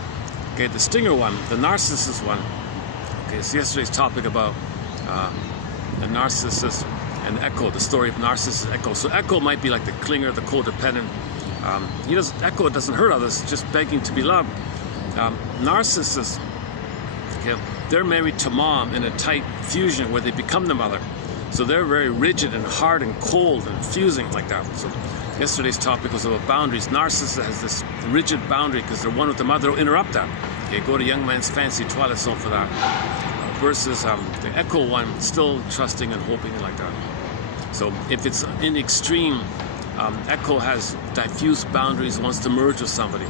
Okay, the stinger one, the narcissist one. Okay, so yesterday's topic about the narcissist and Echo, the story of narcissist Echo. So Echo might be like the clinger, the codependent. Echo doesn't hurt others, just begging to be loved. Narcissists, okay, they're married to mom in a tight fusion where they become the mother. So they're very rigid and hard and cold and fusing like that. So yesterday's topic was about boundaries. Narcissist has this rigid boundary because they're one with the mother. They'll interrupt that. Okay, go to Young Man's Fancy Twilight Zone for that. Versus the Echo one, still trusting and hoping like that. So if it's in extreme, Echo has diffuse boundaries, wants to merge with somebody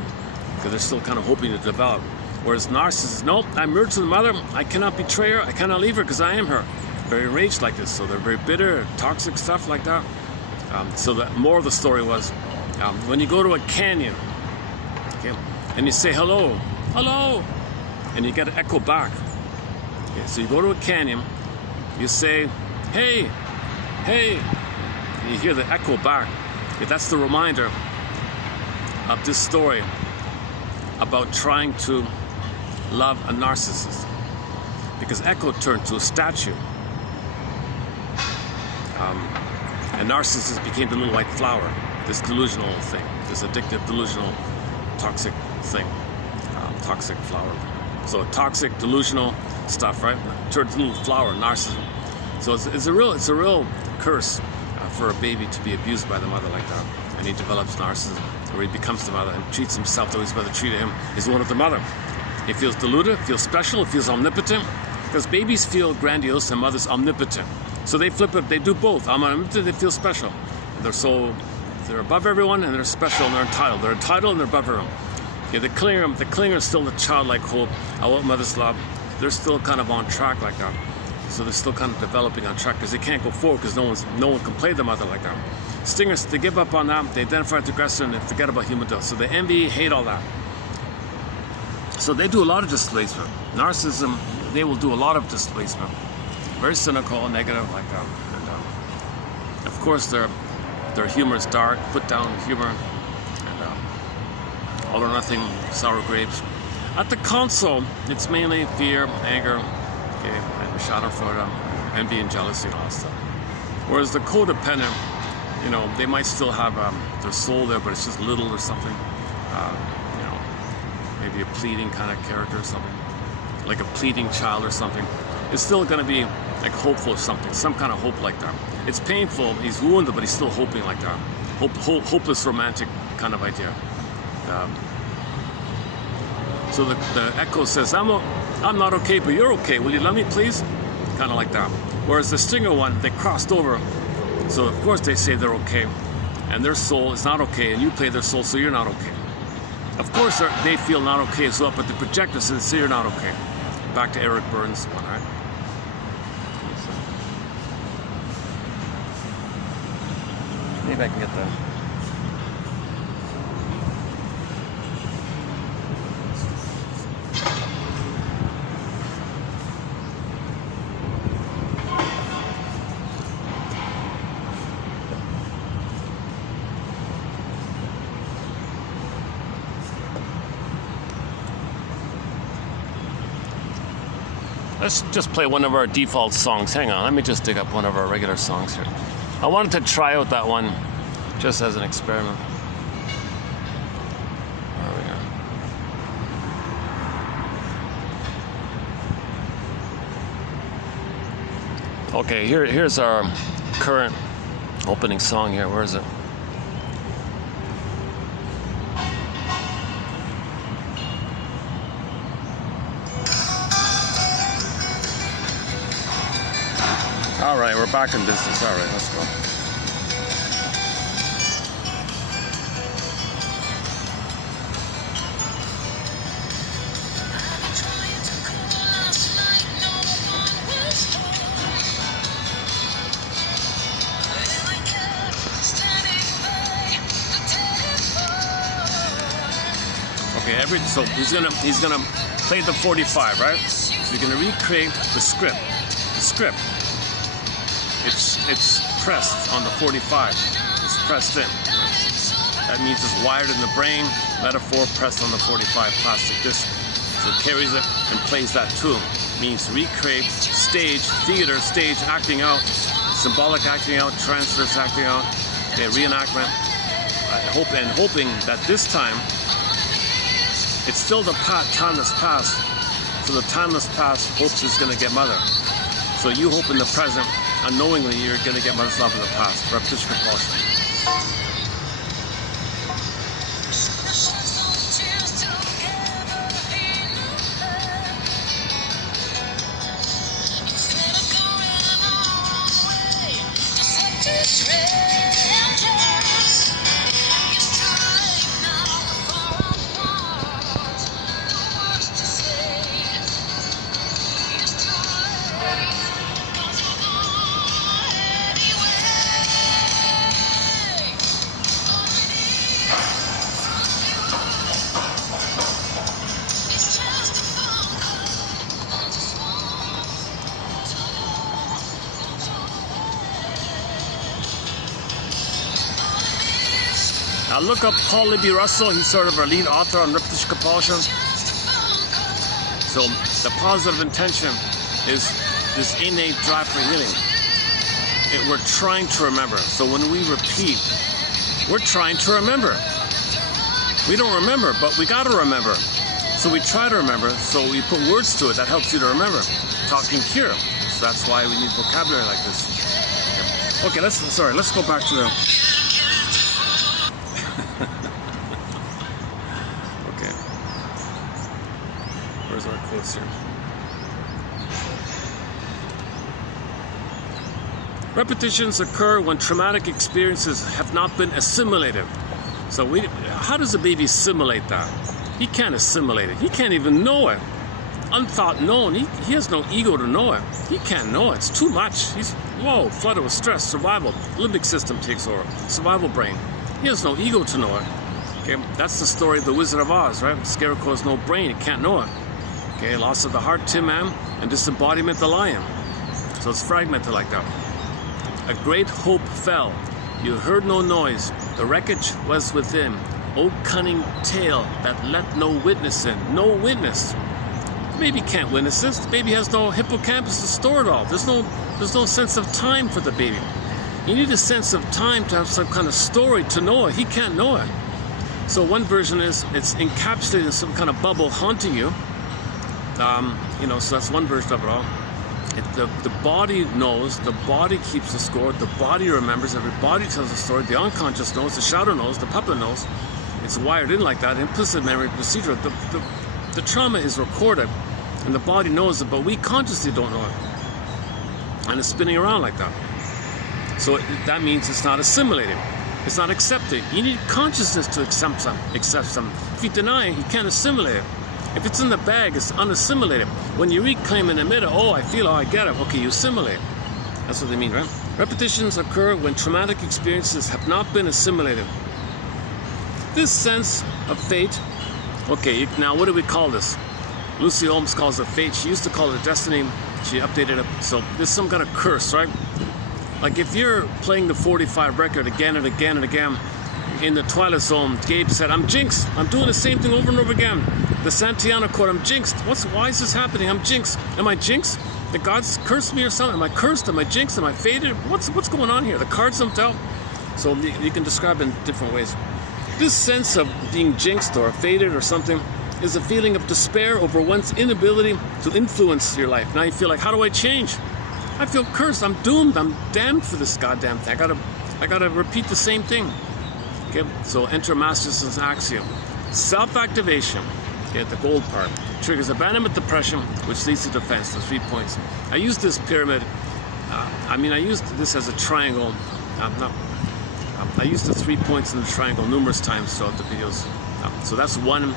because they're still kind of hoping to develop. Whereas narcissists, no, I merged with the mother. I cannot betray her. I cannot leave her because I am her. Very enraged like this. So they're very bitter, toxic stuff like that. So the more of the story was, when you go to a canyon, okay, and you say hello, hello, and you get an echo back. Okay, so you go to a canyon, you say, hey, hey, and you hear the echo back. Okay, that's the reminder of this story about trying to love a narcissist. Because Echo turned to a statue. And narcissist became the little white flower, this delusional thing, this addictive, delusional, toxic thing, toxic flower. So toxic, delusional stuff, right? Turned to a little flower, narcissism. So it's a real curse for a baby to be abused by the mother like that, and he develops narcissism, or he becomes the mother and treats himself the way his mother treated him. He's one with the mother. He feels deluded, feels special, feels omnipotent, because babies feel grandiose and mothers omnipotent. So they flip it, they do both. I'm omnipotent, they feel special. They're above everyone and they're special and they're entitled. They're entitled and they're above everyone. Yeah, the clinger is still the childlike hope. I want mother's love. They're still kind of on track like that. So they're still kind of developing on track because they can't go forward because no one can play the mother like that. Stingers, they give up on that. They identify with the aggressor and they forget about human death. So they envy, hate all that. So they do a lot of displacement. Narcissism, they will do a lot of displacement. Very cynical, negative, like that. And of course, their humor is dark, put down humor, and all or nothing, sour grapes. At the console, it's mainly fear, anger, okay, and schadenfreude, envy and jealousy and all that stuff. Whereas the codependent, you know, they might still have their soul there, but it's just little or something. You know, maybe a pleading kind of character or something, like a pleading child or something. It's still going to be like hopeful or something, some kind of hope like that. It's painful, he's wounded, but he's still hoping like that. Hopeless romantic kind of idea. So the echo says, I'm not okay, but you're okay. Will you love me, please? Kind of like that. Whereas the stinger one, they crossed over. So of course they say they're okay, and their soul is not okay, and you play their soul, so you're not okay. Of course they feel not okay as well, but the projector says, say you're not okay. Back to Eric Burns' one, right? Maybe I can get the... Let's just play one of our default songs. Hang on, let me just dig up one of our regular songs here. I wanted to try out that one just as an experiment. There we go. Okay, here's our current opening song here. Where is it? All right, we're back in business. All right, let's go. Okay, so he's gonna play the 45, right? So you're gonna recreate the script. It's pressed on the 45. It's pressed in. That means it's wired in the brain. Metaphor pressed on the 45 plastic disc. So it carries it and plays that tune. Means recreate, stage, theater, stage, acting out, symbolic acting out, transverse acting out, reenactment. Hoping that this time it's still the timeless past. So the timeless past hopes it's going to get mother. So you hope in the present, unknowingly you're going to get mother's love in the past. Repetition compulsion. Now look up Paul Libby Russell. He's sort of our lead author on repetition compulsion. So the positive intention is this innate drive for healing. We're trying to remember. So when we repeat, we're trying to remember. We don't remember, but we got to remember. So we try to remember. So we put words to it that helps you to remember. Talking cure. So that's why we need vocabulary like this. Okay, let's go back to the... Okay. Where's our quotes here? Repetitions occur when traumatic experiences have not been assimilated. So how does a baby assimilate that? He can't assimilate it. He can't even know it. Unthought known. He has no ego to know it. He can't know it. It's too much. He's, flooded with stress, survival. Limbic system takes over. Survival brain. He has no ego to know it. Okay, that's the story of the Wizard of Oz, right? Scarecrow has no brain. He can't know it. Okay, loss of the heart, Tin Man, and disembodiment, the lion. So it's fragmented like that. A great hope fell. You heard no noise. The wreckage was within. O cunning tale that let no witness in. No witness. The baby can't witness this. The baby has no hippocampus to store it all. There's no sense of time for the baby. You need a sense of time to have some kind of story to know it. He can't know it. So one version is it's encapsulated in some kind of bubble haunting you. You know, so that's one version of it all. The body knows, the body keeps the score, the body remembers, every body tells a story, the unconscious knows, the shadow knows, the puppet knows. It's wired in like that, implicit memory procedure. The trauma is recorded, and the body knows it, but we consciously don't know it. And it's spinning around like that. So that means it's not assimilated. It's not accepted. You need consciousness to accept some. If you deny it, you can't assimilate it. If it's in the bag, it's unassimilated. When you reclaim and admit it, oh, I feel, oh, I get it. Okay, you assimilate. That's what they mean, right? Repetitions occur when traumatic experiences have not been assimilated. This sense of fate, okay, now what do we call this? Lucy Holmes calls it fate. She used to call it destiny. She updated it. So there's some kind of curse, right? Like if you're playing the 45 record again and again and again, in the Twilight Zone, Gabe said, I'm jinxed. I'm doing the same thing over and over again. The Santillana quote, I'm jinxed. Why is this happening? I'm jinxed. Am I jinxed? Did God's cursed me or something? Am I cursed? Am I jinxed? Am I fated? What's going on here? The cards don't tell. So you can describe it in different ways. This sense of being jinxed or fated or something is a feeling of despair over one's inability to influence your life. Now you feel like, how do I change? I feel cursed. I'm doomed. I'm damned for this goddamn thing. I gotta repeat the same thing. Okay, so enter Masterson's axiom. Self-activation, okay, the gold part, triggers abandonment depression, which leads to defense, the 3 points. I use this pyramid, I used this as a triangle. I used the 3 points in the triangle numerous times throughout the videos. So that's one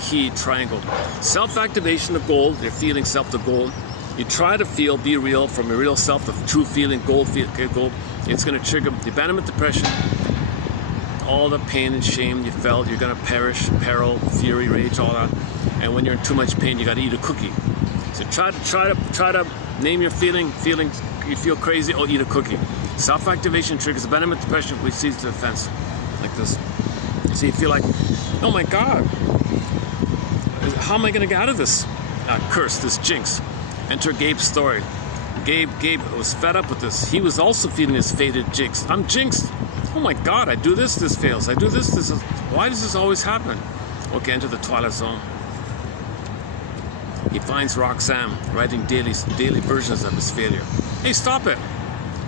key triangle. Self-activation, the gold, your feeling self, the gold. You try to feel, be real from your real self, the true feeling, gold, gold. It's going to trigger the abandonment depression. All the pain and shame you felt, you're gonna perish, peril, fury, rage, all that. And when you're in too much pain, you gotta eat a cookie. So try to name your feelings. You feel crazy, oh, eat a cookie. Self-activation triggers abandonment depression, which leads to defense, like this. So you feel like, oh my God, how am I gonna get out of this curse, this jinx? Enter Gabe's story. Gabe was fed up with this. He was also feeling this fated jinx. I'm jinxed. Oh my God, I do this, this fails. I do this, this is... Why does this always happen? Okay, enter the Twilight Zone. He finds Roxanne writing daily versions of his failure. Hey, stop it.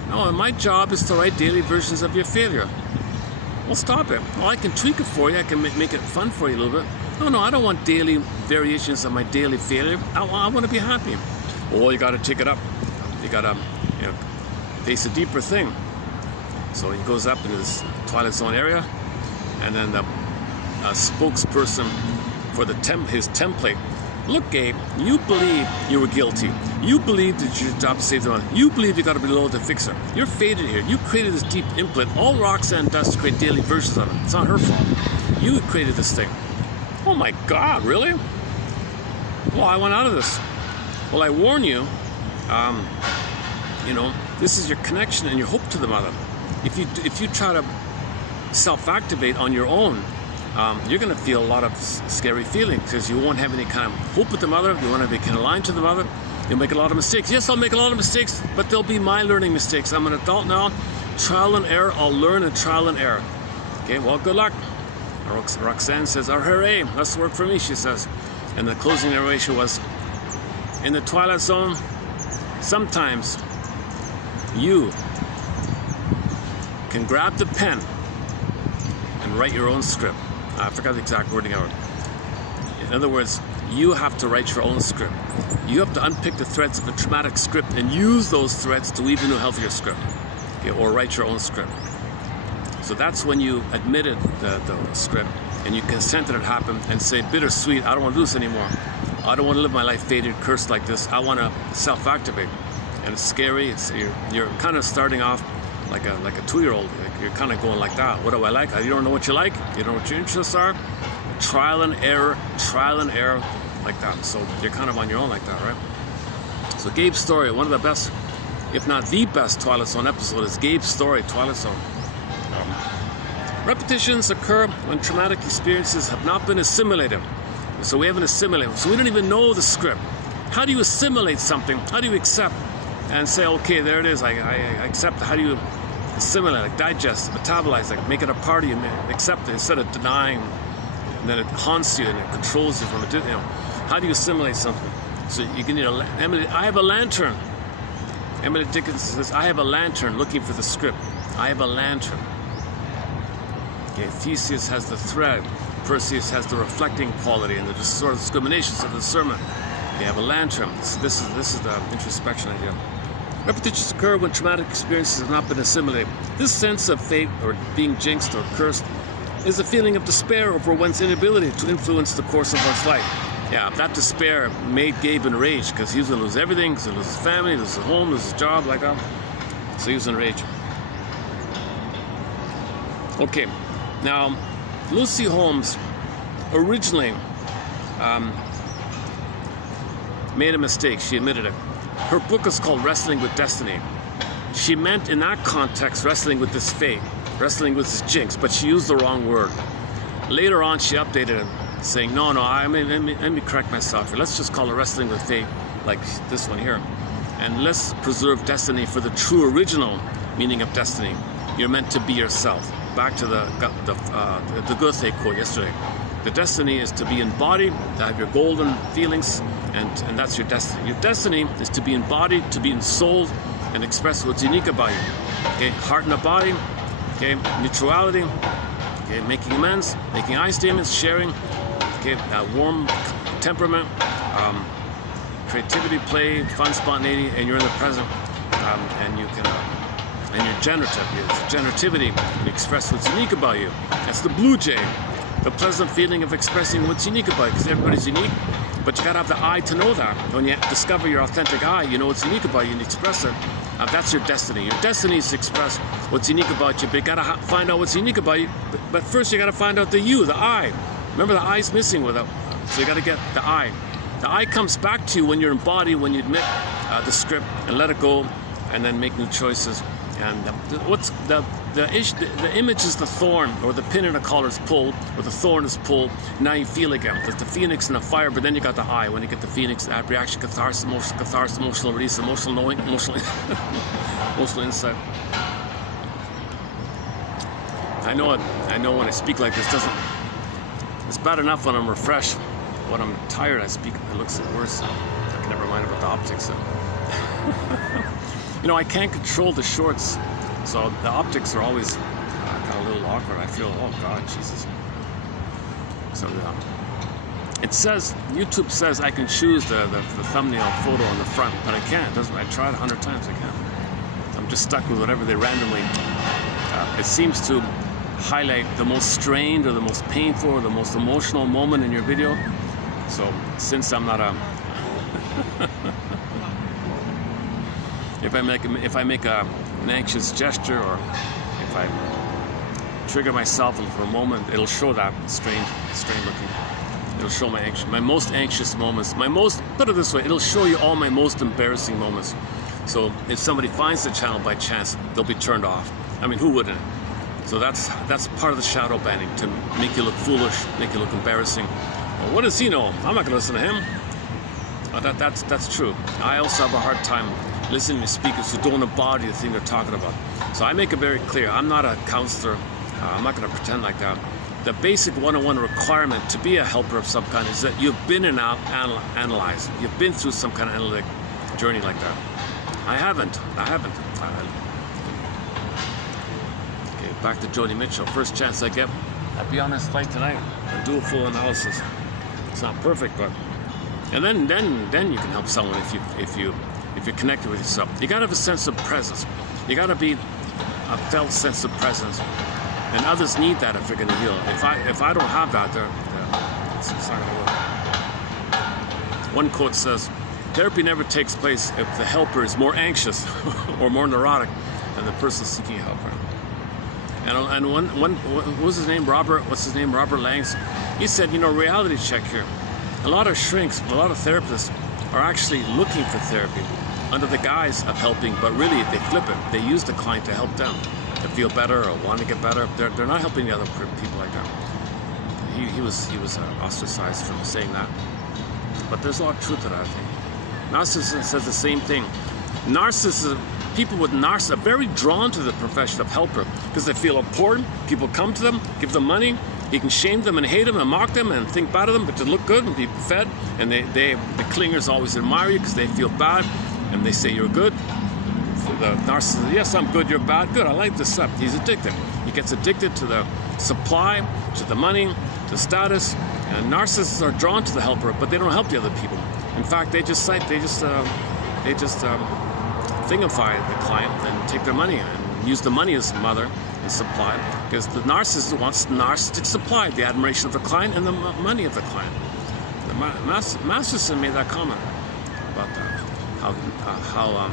No, my job is to write daily versions of your failure. Well, stop it. Well, I can tweak it for you. I can make it fun for you a little bit. No, I don't want daily variations of my daily failure. I want to be happy. Well, you got to take it up. You got to face a deeper thing. So he goes up into this Twilight Zone area, and then the spokesperson for his template. Look, Gabe, you believe you were guilty. You believe that your job to save the money. You believe you got to be low to fix it. You're fated here. You created this deep input. All Roxanne does to create daily versions of it. It's not her fault. You created this thing. Oh my God, really? Well, I went out of this. Well, I warn you, this is your connection and your hope to the mother. If you try to self-activate on your own, you're going to feel a lot of scary feelings because you won't have any kind of hope with the mother. You won't have any kind of line to the mother. You'll make a lot of mistakes. Yes, I'll make a lot of mistakes, but they'll be my learning mistakes. I'm an adult now. Trial and error. I'll learn in trial and error. Okay, well, good luck. Roxanne says, oh, hooray, that's work for me, she says. And the closing narration was, in the Twilight Zone, sometimes you can grab the pen and write your own script. I forgot the exact wording of it. In other words, you have to write your own script. You have to unpick the threads of a traumatic script and use those threads to weave a new, healthier script, okay, or write your own script. So that's when you admitted the script and you consented it happen and say, bittersweet, I don't want to do this anymore. I don't want to live my life fated, cursed like this. I want to self-activate. And it's scary. You're kind of starting off like a 2-year-old. Like you're kind of going like that. What do I like? You don't know what you like. You don't know what your interests are. Trial and error, like that. So you're kind of on your own like that, right? So Gabe's story, one of the best, if not the best Twilight Zone episode is Gabe's story, Twilight Zone. Repetitions occur when traumatic experiences have not been assimilated. So we haven't assimilated. So we don't even know the script. How do you assimilate something? How do you accept and say, okay, there it is, I accept? How do you assimilate, like digest, metabolize, like make it a part of you, accept it instead of denying, and then it haunts you and it controls you from it. You know, how do you assimilate something? So you can, Emily, I have a lantern. Emily Dickinson says, I have a lantern looking for the script. I have a lantern. Okay, Theseus has the thread. Perseus has the reflecting quality and the sort of discriminations of the sermon. They have a lantern. This is the introspection idea. Repetitions occur when traumatic experiences have not been assimilated. This sense of fate or being jinxed or cursed is a feeling of despair over one's inability to influence the course of one's life. Yeah, that despair made Gabe enraged because he was going to lose everything. He's going to lose his family, lose his home, lose his job, like that. So he was enraged. Okay, now Lucy Holmes originally made a mistake. She admitted it. Her book is called Wrestling with Destiny. She meant in that context wrestling with this fate, wrestling with this jinx, but she used the wrong word. Later on, she updated it, saying, no, let me correct myself here. Let's just call it wrestling with fate, like this one here. And let's preserve destiny for the true original meaning of destiny. You're meant to be yourself. Back to the Goethe quote yesterday. The destiny is to be embodied, to have your golden feelings, and that's your destiny. Your destiny is to be embodied, to be ensouled, and express what's unique about you. Okay, heart and a body, okay, neutrality, okay, making amends, making I statements, sharing, okay, warm temperament, creativity, play, fun, spontaneity, and you're in the present, and you can, and you're generative. It's generativity, you express what's unique about you. That's the blue jay, the pleasant feeling of expressing what's unique about you, because everybody's unique, but you gotta have the I to know that. When you discover your authentic I, you know what's unique about you and you express it. That's your destiny. Your destiny is to express what's unique about you, but you gotta find out what's unique about you. But first you gotta find out the you, the I. Remember, the I's missing without, so you gotta get the I. The I comes back to you when you're embodied, when you admit the script and let it go, and then make new choices. And what's the image is the thorn, or the pin in a collar is pulled, or the thorn is pulled. Now you feel again. There's the phoenix and the fire, but then you got the I. When you get the phoenix, that reaction, catharsis, emotional release, emotional knowing, emotional insight. I know it. I know when I speak like this, it's bad enough when I'm refreshed. When I'm tired, I speak. It looks worse. I can never mind about the optics. You know, I can't control the shorts, so the optics are always kind of a little awkward. I feel, oh God, Jesus. So it says, YouTube says I can choose the thumbnail photo on the front, but I can't. It doesn't. I tried 100 times, I can't. I'm just stuck with whatever they randomly. It seems to highlight the most strained or the most painful or the most emotional moment in your video. So since I'm not a if I make an anxious gesture, or if I trigger myself for a moment, it'll show that strained looking. It'll show my most anxious moments. Put it this way, it'll show you all my most embarrassing moments. So if somebody finds the channel by chance, they'll be turned off. I mean, who wouldn't? So that's part of the shadow banning, to make you look foolish, make you look embarrassing. Well, what does he know? I'm not going to listen to him. That's true. I also have a hard time listening to speakers who don't embody the thing they're talking about. So I make it very clear. I'm not a counselor. I'm not going to pretend like that. The basic one-on-one requirement to be a helper of some kind is that you've been and analyzed. You've been through some kind of analytic journey like that. I haven't. Okay, back to Joni Mitchell. First chance I get, I'll be on this flight tonight and do a full analysis. It's not perfect, but and then you can help someone if you're connected with yourself. You gotta have a sense of presence. You gotta be a felt sense of presence, and others need that if they're gonna heal. If I don't have that, it's not gonna work. One quote says, "Therapy never takes place if the helper is more anxious or more neurotic than the person seeking help." And one what's his name? Robert Langs. He said, reality check here. A lot of shrinks, a lot of therapists are actually looking for therapy under the guise of helping, but really they flip it. They use the client to help them to feel better or want to get better. They're not helping the other people like that. He was ostracized from saying that. But there's a lot of truth to that, I think. Narcissism says the same thing. Narcissism people with narcissism are very drawn to the profession of helper because they feel important. People come to them, give them money. You can shame them and hate them and mock them and think bad of them, but to look good and be fed. And the clingers always admire you because they feel bad and they say you're good. So the narcissist, yes, I'm good, you're bad. Good, I like this stuff. He's addicted. He gets addicted to the supply, to the money, to status. And narcissists are drawn to the helper, but they don't help the other people. In fact, they just thingify the client and take their money and use the money as mother and supply, because the narcissist wants narcissistic supply, the admiration of the client and the money of the client. The Masterson made that comment about that, how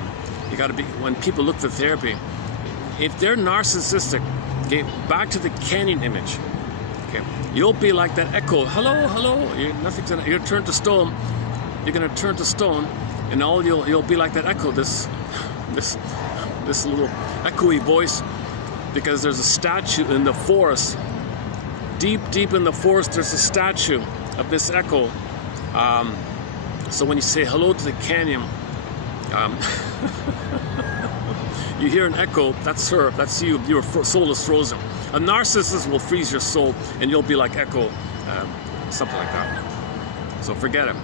you got to be, when people look for therapy, if they're narcissistic, okay, back to the canyon image, okay, you'll be like that echo, hello, hello, you're turned to stone, you're going to turn to stone, and all you'll be like that echo, this little echoey voice, because there's a statue in the forest, deep in the forest, there's a statue of this echo. So when you say hello to the canyon, you hear an echo, that's her, that's you, your soul is frozen. A narcissist will freeze your soul and you'll be like echo, something like that. So forget it.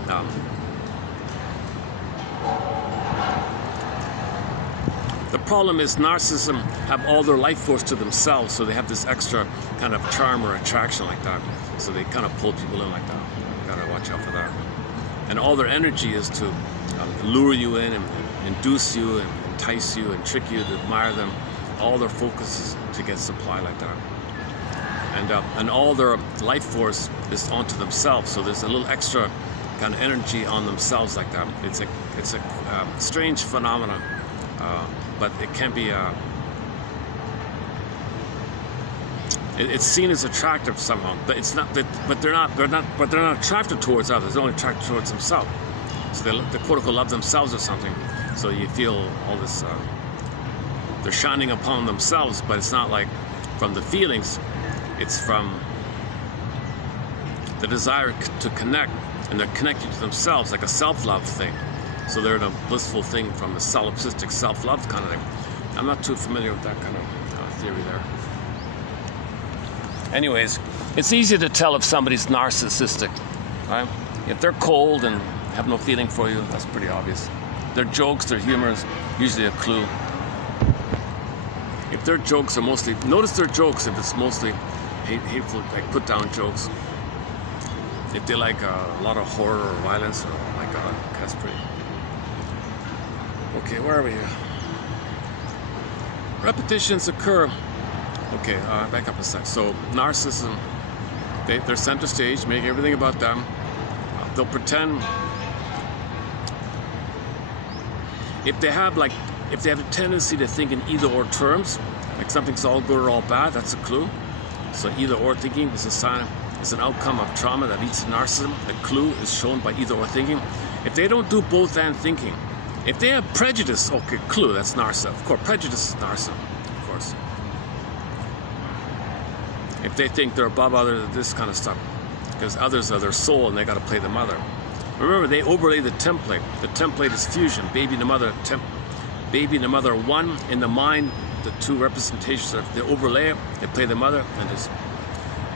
The problem is narcissism have all their life force to themselves, so they have this extra kind of charm or attraction like that. So they kind of pull people in like that. You gotta watch out for that. And all their energy is to lure you in and induce you and entice you and trick you to admire them. All their focus is to get supply like that. And all their life force is onto themselves, so there's a little extra kind of energy on themselves like that. It's a strange phenomenon. But it can be it's seen as attractive somehow, but it's not. But they're not attracted towards others. They're only attracted towards themselves. So they quote unquote love themselves or something. So you feel all this. They're shining upon themselves, but it's not like from the feelings. It's from the desire to connect, and they're connected to themselves, like a self-love thing. So they're in a blissful thing from a solipsistic self-love kind of thing. I'm not too familiar with that kind of theory there. Anyways, it's easy to tell if somebody's narcissistic, right? If they're cold and have no feeling for you, that's pretty obvious. Their jokes, their humor is usually a clue. If their jokes are mostly, notice their jokes if it's mostly hateful, like put down jokes. If they like a lot of horror or violence, oh my God, that's pretty. Okay, where are we here? Repetitions occur. Okay, back up a sec. So narcissism, they're center stage, make everything about them. They'll pretend. If they have a tendency to think in either or terms, like something's all good or all bad, that's a clue. So either or thinking is a sign, is an outcome of trauma that leads to narcissism. A clue is shown by either or thinking. If they don't do both and thinking, if they have prejudice, okay, clue, that's narcissism. Of course, prejudice is narcissism, of course. If they think they're above others, this kind of stuff, because others are their soul and they got to play the mother. Remember, they overlay the template. The template is fusion, baby and the mother, one in the mind. The two representations, they overlay it, they play the mother, and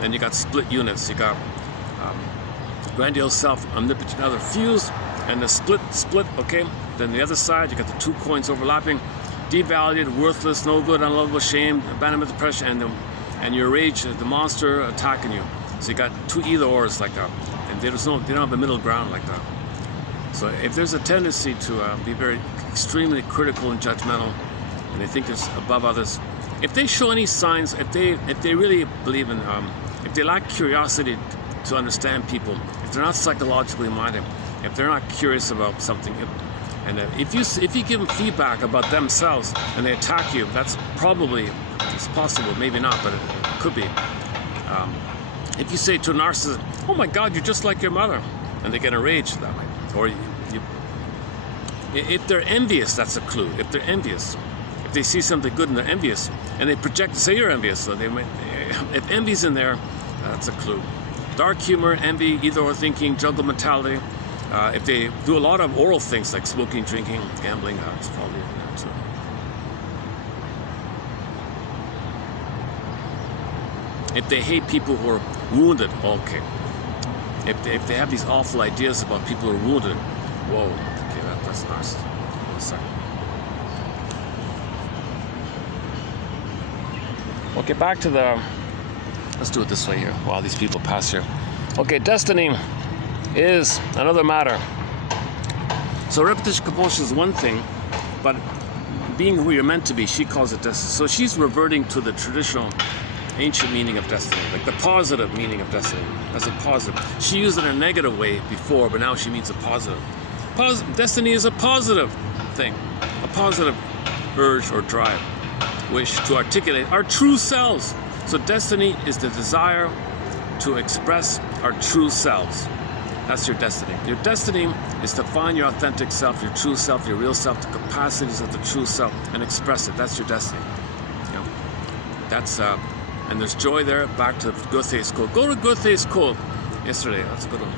then you got split units. You got grandiose self, omnipotent other, fused, and the split, okay? Then the other side, you got the two coins overlapping, devalued, worthless, no good, unlovable, shame, abandonment, depression, and your rage, the monster attacking you. So you got two either ors like that, and they don't have a middle ground like that. So if there's a tendency to be very extremely critical and judgmental, and they think they're above others, if they show any signs, if they really believe in, if they lack curiosity to understand people, if they're not psychologically minded, if they're not curious about something, and if you give them feedback about themselves and they attack you, that's probably, it's possible, maybe not, but it could be. If you say to a narcissist, "Oh my God, you're just like your mother," and they get enraged that way, or if they're envious, that's a clue. If they're envious, if they see something good and they're envious, and they project, say you're envious, so they might, if envy's in there, that's a clue. Dark humor, envy, either or thinking, juggle mentality. If they do a lot of oral things like smoking, drinking, gambling, it's probably in there too. If they hate people who are wounded, okay. If they have these awful ideas about people who are wounded, whoa, okay, that's nice. 1 second. Okay, back to the, let's do it this way here while these people pass here. Okay, destiny is another matter. So repetition compulsion is one thing, but being who you're meant to be, she calls it destiny. So she's reverting to the traditional ancient meaning of destiny, like the positive meaning of destiny as a positive. She used it in a negative way before, but now she means a positive. Destiny is a positive thing, a positive urge or drive, wish to articulate our true selves. So destiny is the desire to express our true selves. That's your destiny. Your destiny is to find your authentic self, your true self, your real self, the capacities of the true self, and express it. That's your destiny. You know, that's and there's joy there. Back to Goethe's quote. Go to Goethe's quote yesterday. That's a good one.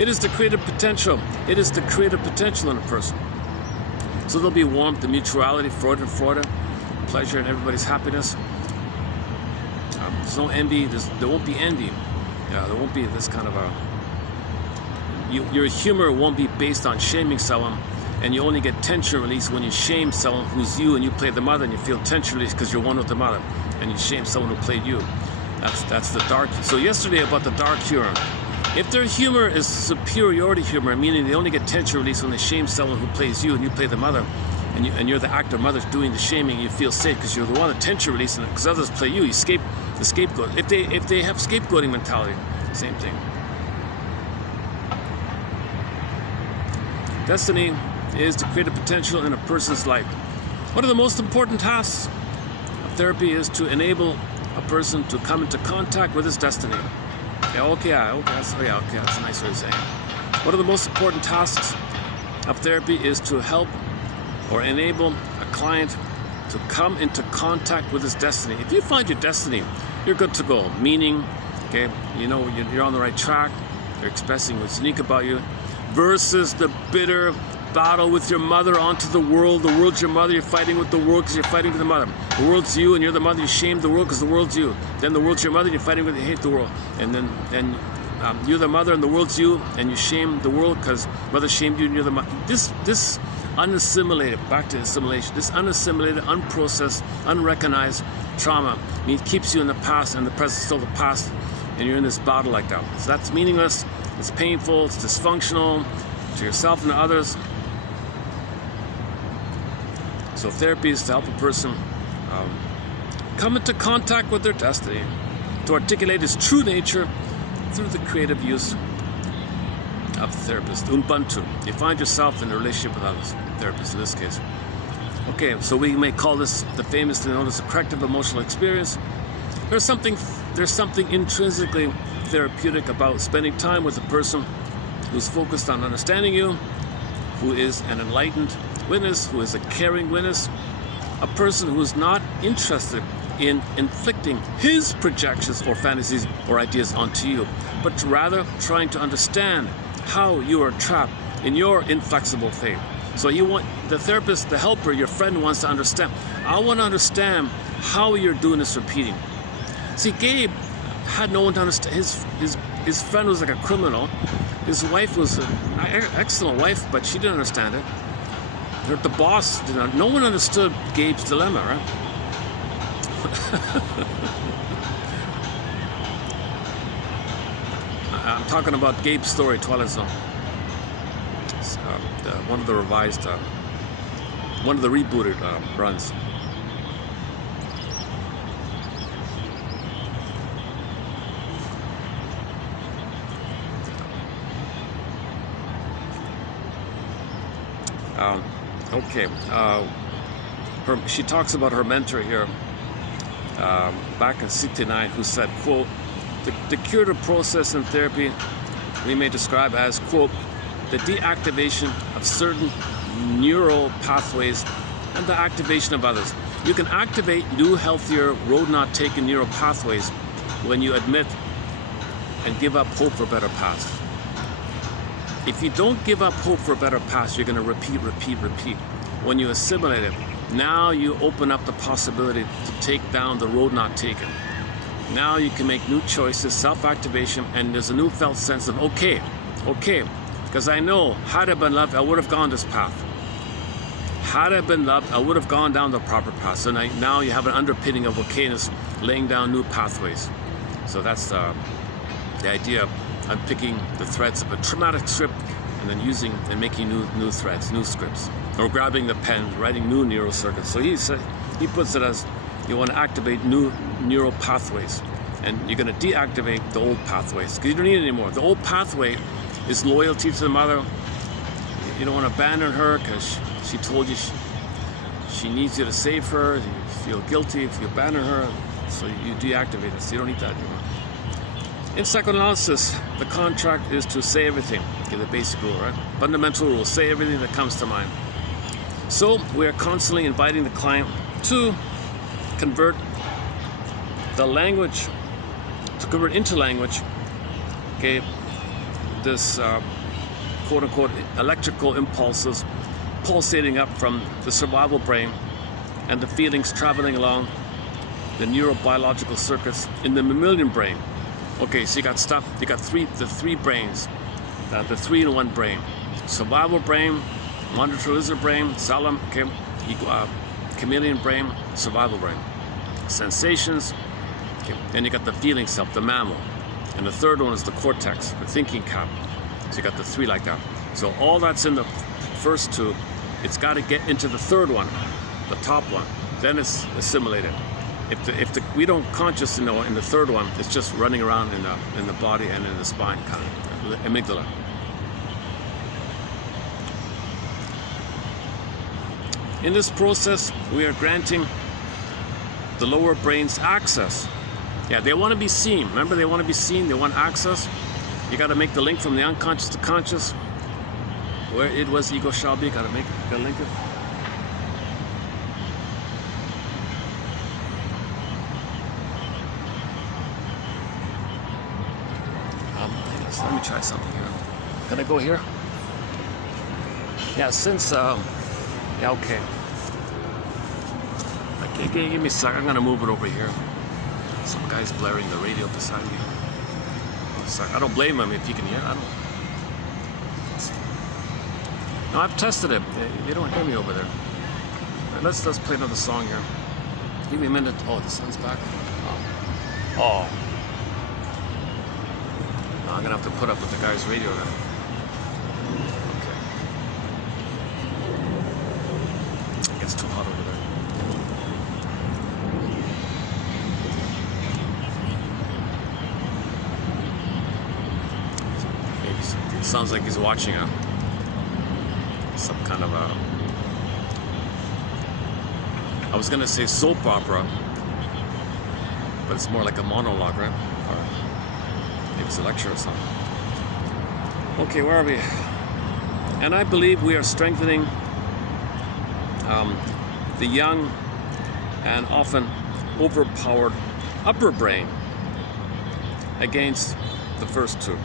It is the creative potential. It is the creative potential in a person. So there'll be warmth, the mutuality, Freude and Freude, pleasure and everybody's happiness. There's no envy. There won't be envy. There won't be this kind of a. Your humor won't be based on shaming someone, and you only get tension release when you shame someone who's you, and you play the mother, and you feel tension release because you're one with the mother, and you shame someone who played you. That's the dark. So yesterday about the dark humor. If their humor is superiority humor, meaning they only get tension release when they shame someone who plays you, and you play the mother, and you're the actor mother doing the shaming, you feel safe because you're the one that tension releasing it because others play you. You escape the scapegoat. If they have scapegoating mentality, same thing. Destiny is to create a potential in a person's life. One of the most important tasks of therapy is to enable a person to come into contact with his destiny. Okay, that's a nice way of saying it. One of the most important tasks of therapy is to help or enable a client to come into contact with his destiny. If you find your destiny, you're good to go. Meaning, okay, you know you're on the right track. You're expressing what's unique about you. Versus the bitter battle with your mother onto the world. The world's your mother, you're fighting with the world because you're fighting with the mother. The world's you and you're the mother, you shame the world because the world's you. Then the world's your mother and you're fighting with it, you hate the world. And then you're the mother and the world's you and you shame the world because mother shamed you and you're the mother. This unassimilated, back to assimilation, this unassimilated, unprocessed, unrecognized trauma keeps you in the past, and the present is still the past, and you're in this battle like that. So that's meaningless. It's painful, it's dysfunctional to yourself and to others. So therapy is to help a person come into contact with their destiny, to articulate his true nature through the creative use of the therapist. Ubuntu. You find yourself in a relationship with others, therapist in this case. Okay, so we may call this the famously known as a corrective emotional experience. There's something intrinsically therapeutic about spending time with a person who's focused on understanding you, who is an enlightened witness, who is a caring witness, a person who is not interested in inflicting his projections or fantasies or ideas onto you, but rather trying to understand how you are trapped in your inflexible faith. So you want the therapist, the helper, your friend wants to understand. I want to understand how you're doing this repeating. See, Gabe had no one to understand. His friend was like a criminal. His wife was an excellent wife, but she didn't understand it. The boss didn't. No one understood Gabe's dilemma, right? I'm talking about Gabe's story, Twilight Zone. It's, one of the revised, one of the rebooted runs. Okay, she talks about her mentor here back in '69, who said, quote, the curative process in therapy we may describe as, quote, the deactivation of certain neural pathways and the activation of others. You can activate new, healthier, road not taken neural pathways when you admit and give up hope for better paths. If you don't give up hope for a better past, you're going to repeat. When you assimilate it, now you open up the possibility to take down the road not taken. Now you can make new choices, self-activation, and there's a new felt sense of okay, because I know had I been loved, I would have gone this path. Had I been loved, I would have gone down the proper path. So now you have an underpinning of okayness, laying down new pathways. So that's the idea of unpicking the threads of a traumatic script and then using and making new threads, new scripts, or grabbing the pen, writing new neural circuits. So he puts it as you want to activate new neural pathways, and you're going to deactivate the old pathways because you don't need it anymore. The old pathway is loyalty to the mother. You don't want to abandon her because she told you she needs you to save her. You feel guilty if you abandon her, so you deactivate it. So you don't need that anymore. In psychoanalysis, the contract is to say everything. Okay, the basic rule, right? Fundamental rule: say everything that comes to mind. So we are constantly inviting the client to convert the language, to convert into language, okay, this quote-unquote electrical impulses pulsating up from the survival brain and the feelings traveling along the neurobiological circuits in the mammalian brain. Okay, so you got the three brains, the 3-in-1 brain: survival brain, monitor lizard brain, Solon, okay, chameleon brain, survival brain. Sensations, okay. Then you got the feeling self, the mammal, and the third one is the cortex, the thinking cap. So you got the three like that. So all that's in the first two, it's got to get into the third one, the top one. Then it's assimilated. If we don't consciously know in the third one, it's just running around in the body and in the spine, kind of amygdala. In this process, we are granting the lower brain's access. Yeah, they want to be seen. Remember, they want to be seen. They want access. You got to make the link from the unconscious to conscious. Where it was, ego shall be. Got to link it. Let me try something here. Can I go here? Yeah, since yeah, okay. Okay, give me a sec. I'm gonna move it over here. Some guy's blaring the radio beside me. I don't blame him if he can hear. I don't. No, I've tested it. You don't hear me over there. Right, let's play another song here. Give me a minute. Oh, the sun's back. Oh. No, I'm gonna have to put up with the guy's radio now. Okay. It gets too hot over there. It sounds like he's watching some kind of a, I was gonna say soap opera, but it's more like a monologue, right? Or maybe it's a lecture or something. Okay, where are we? And I believe we are strengthening the young and often overpowered upper brain against the first two.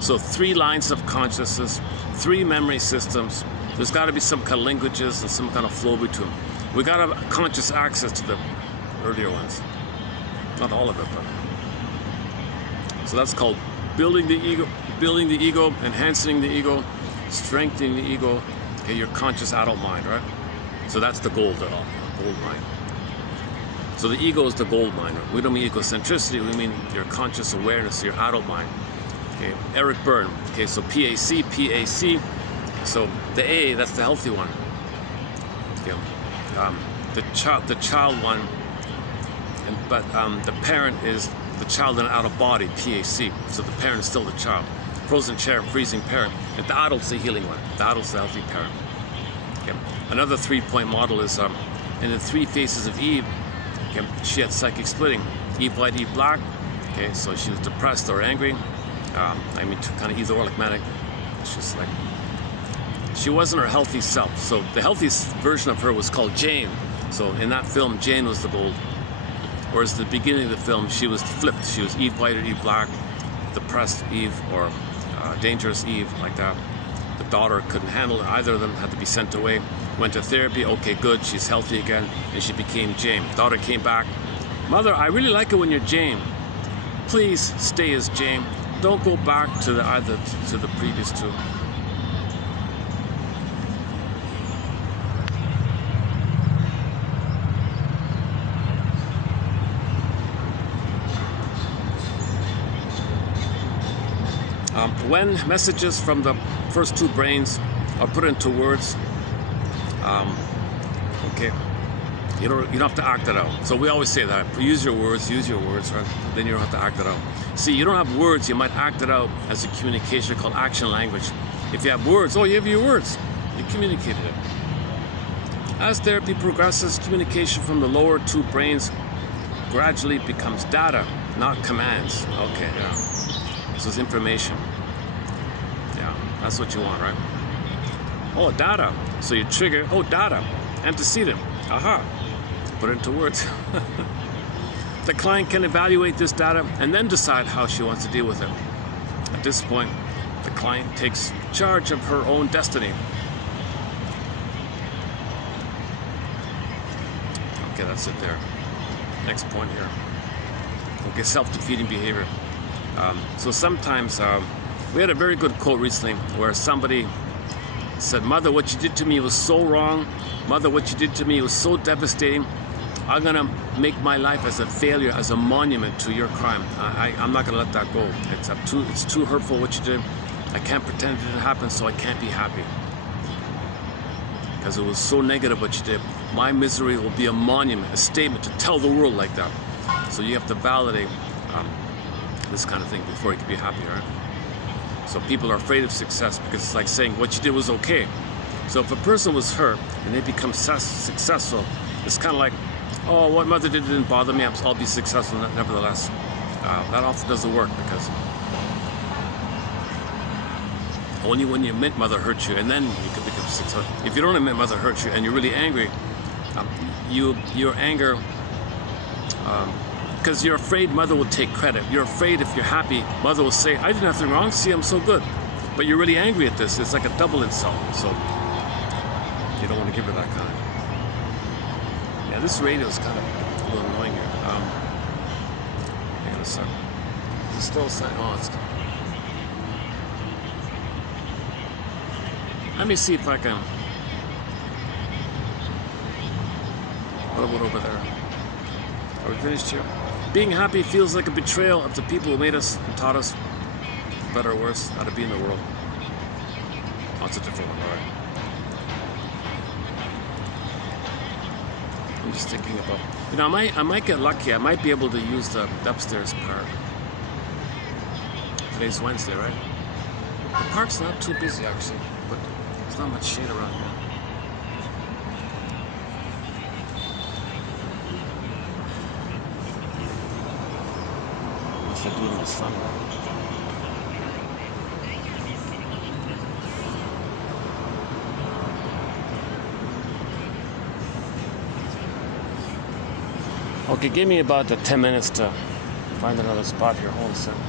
So 3 lines of consciousness, 3 memory systems. There's got to be some kind of linkages and some kind of flow between them. We got to have conscious access to the earlier ones. Not all of it, but. So that's called building the ego, enhancing the ego, strengthening the ego, okay, your conscious adult mind, right? So that's the gold mind. So the ego is the gold mine. We don't mean egocentricity, we mean your conscious awareness, your adult mind. Okay, Eric Byrne. Okay, so PAC. So the A, that's the healthy one. Okay, the child one, but the parent is the child in an out of body, PAC. So the parent is still the child. Frozen chair, freezing parent. And the adult's the healing one. The adult's the healthy parent. Okay. Another 3-point model is in the 3 faces of Eve. Okay, she had psychic splitting. Eve white, Eve black. Okay, so she was depressed or angry. I mean, kind of either or, like manic. She's like, she wasn't her healthy self. So the healthiest version of her was called Jane. So in that film, Jane was the gold. Whereas at the beginning of the film, she was flipped. She was Eve white or Eve black, depressed Eve or dangerous Eve, like that. The daughter couldn't handle it. Either of them had to be sent away. Went to therapy. Okay, good. She's healthy again, and she became Jane. Daughter came back. Mother, I really like it when you're Jane. Please stay as Jane. Don't go back to the previous two. When messages from the first two brains are put into words, okay, you don't have to act it out. So we always say that. Use your words, right? Then you don't have to act it out. See, you don't have words, you might act it out as a communication called action language. If you have words, oh, you have your words. You communicated it. As therapy progresses, communication from the lower two brains gradually becomes data, not commands. Okay, yeah. So it's information. Yeah, that's what you want, right? Oh, data. So you trigger, oh, data. Antecedent. Aha. Put it into words. The client can evaluate this data and then decide how she wants to deal with it. At this point, the client takes charge of her own destiny. Okay, that's it there. Next point here. Okay, self-defeating behavior. So sometimes, we had a very good quote recently where somebody said, "Mother, what you did to me was so wrong. Mother, what you did to me was so devastating. I'm gonna make my life as a failure, as a monument to your crime. I'm not gonna let that go. It's too hurtful what you did. I can't pretend it didn't happen, so I can't be happy. Because it was so negative what you did. My misery will be a monument, a statement to tell the world like that." So you have to validate this kind of thing before you can be happy, right? So people are afraid of success because it's like saying what you did was okay. So if a person was hurt and they become successful, it's kind of like, oh, what mother did didn't bother me, I'll be successful nevertheless. That often doesn't work because only when you admit mother hurt you and then you can become successful. If you don't admit mother hurt you and you're really angry, your anger, because you're afraid mother will take credit. You're afraid if you're happy, mother will say, "I did nothing wrong, see, I'm so good." But you're really angry at this. It's like a double insult. So you don't want to give her that kind of. Yeah, this radio is kind of a little annoying here. Hang on a sec. Is it still saying, oh, it's... Let me see if I can... What about over there? Are we finished here? Being happy feels like a betrayal of the people who made us and taught us, better or worse, how to be in the world. Oh, it's a different one, all right. I'm just thinking about, you know, I might get lucky. I might be able to use the upstairs park. Today's Wednesday, right? The park's not too busy actually, but there's not much shade around here. Unless I do it in the sun. Okay, give me about 10 minutes to find another spot here. Hold on a second.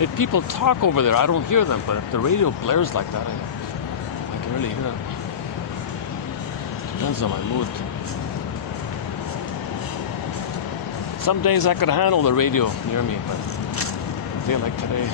If people talk over there, I don't hear them, but if the radio blares like that, I can really hear them. Depends on my mood. Some days I could handle the radio near me, but I feel like today.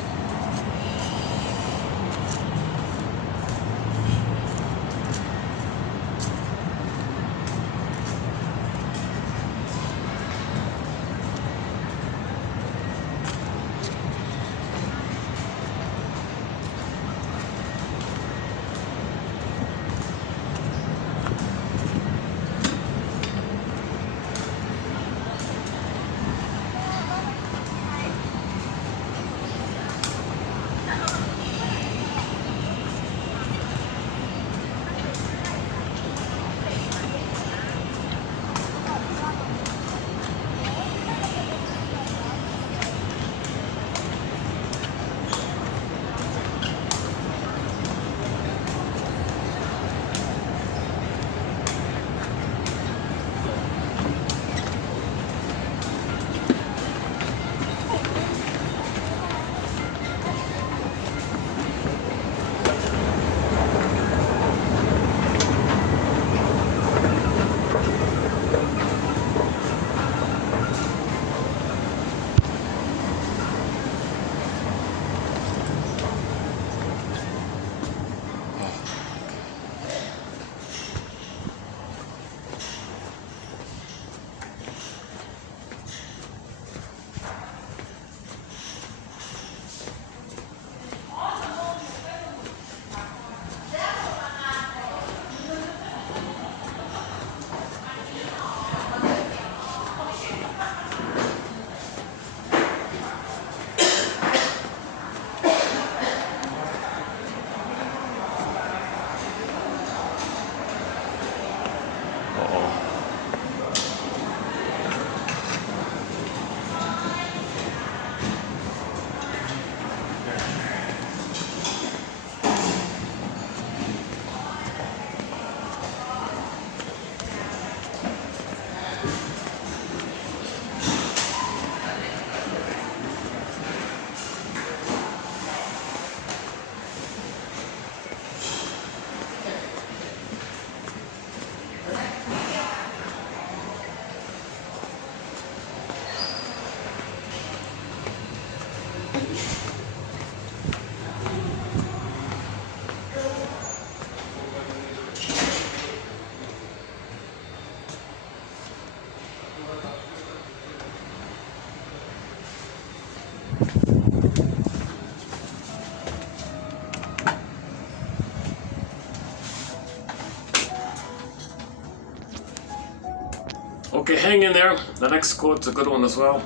Okay, hang in there. The next quote's a good one as well.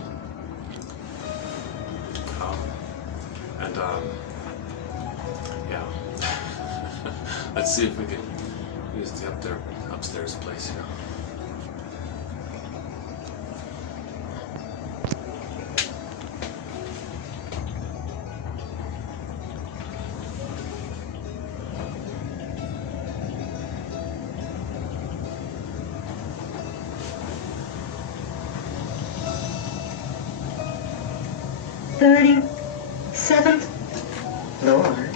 Yeah. Let's see if we can use the upstairs place here. Seventh floor.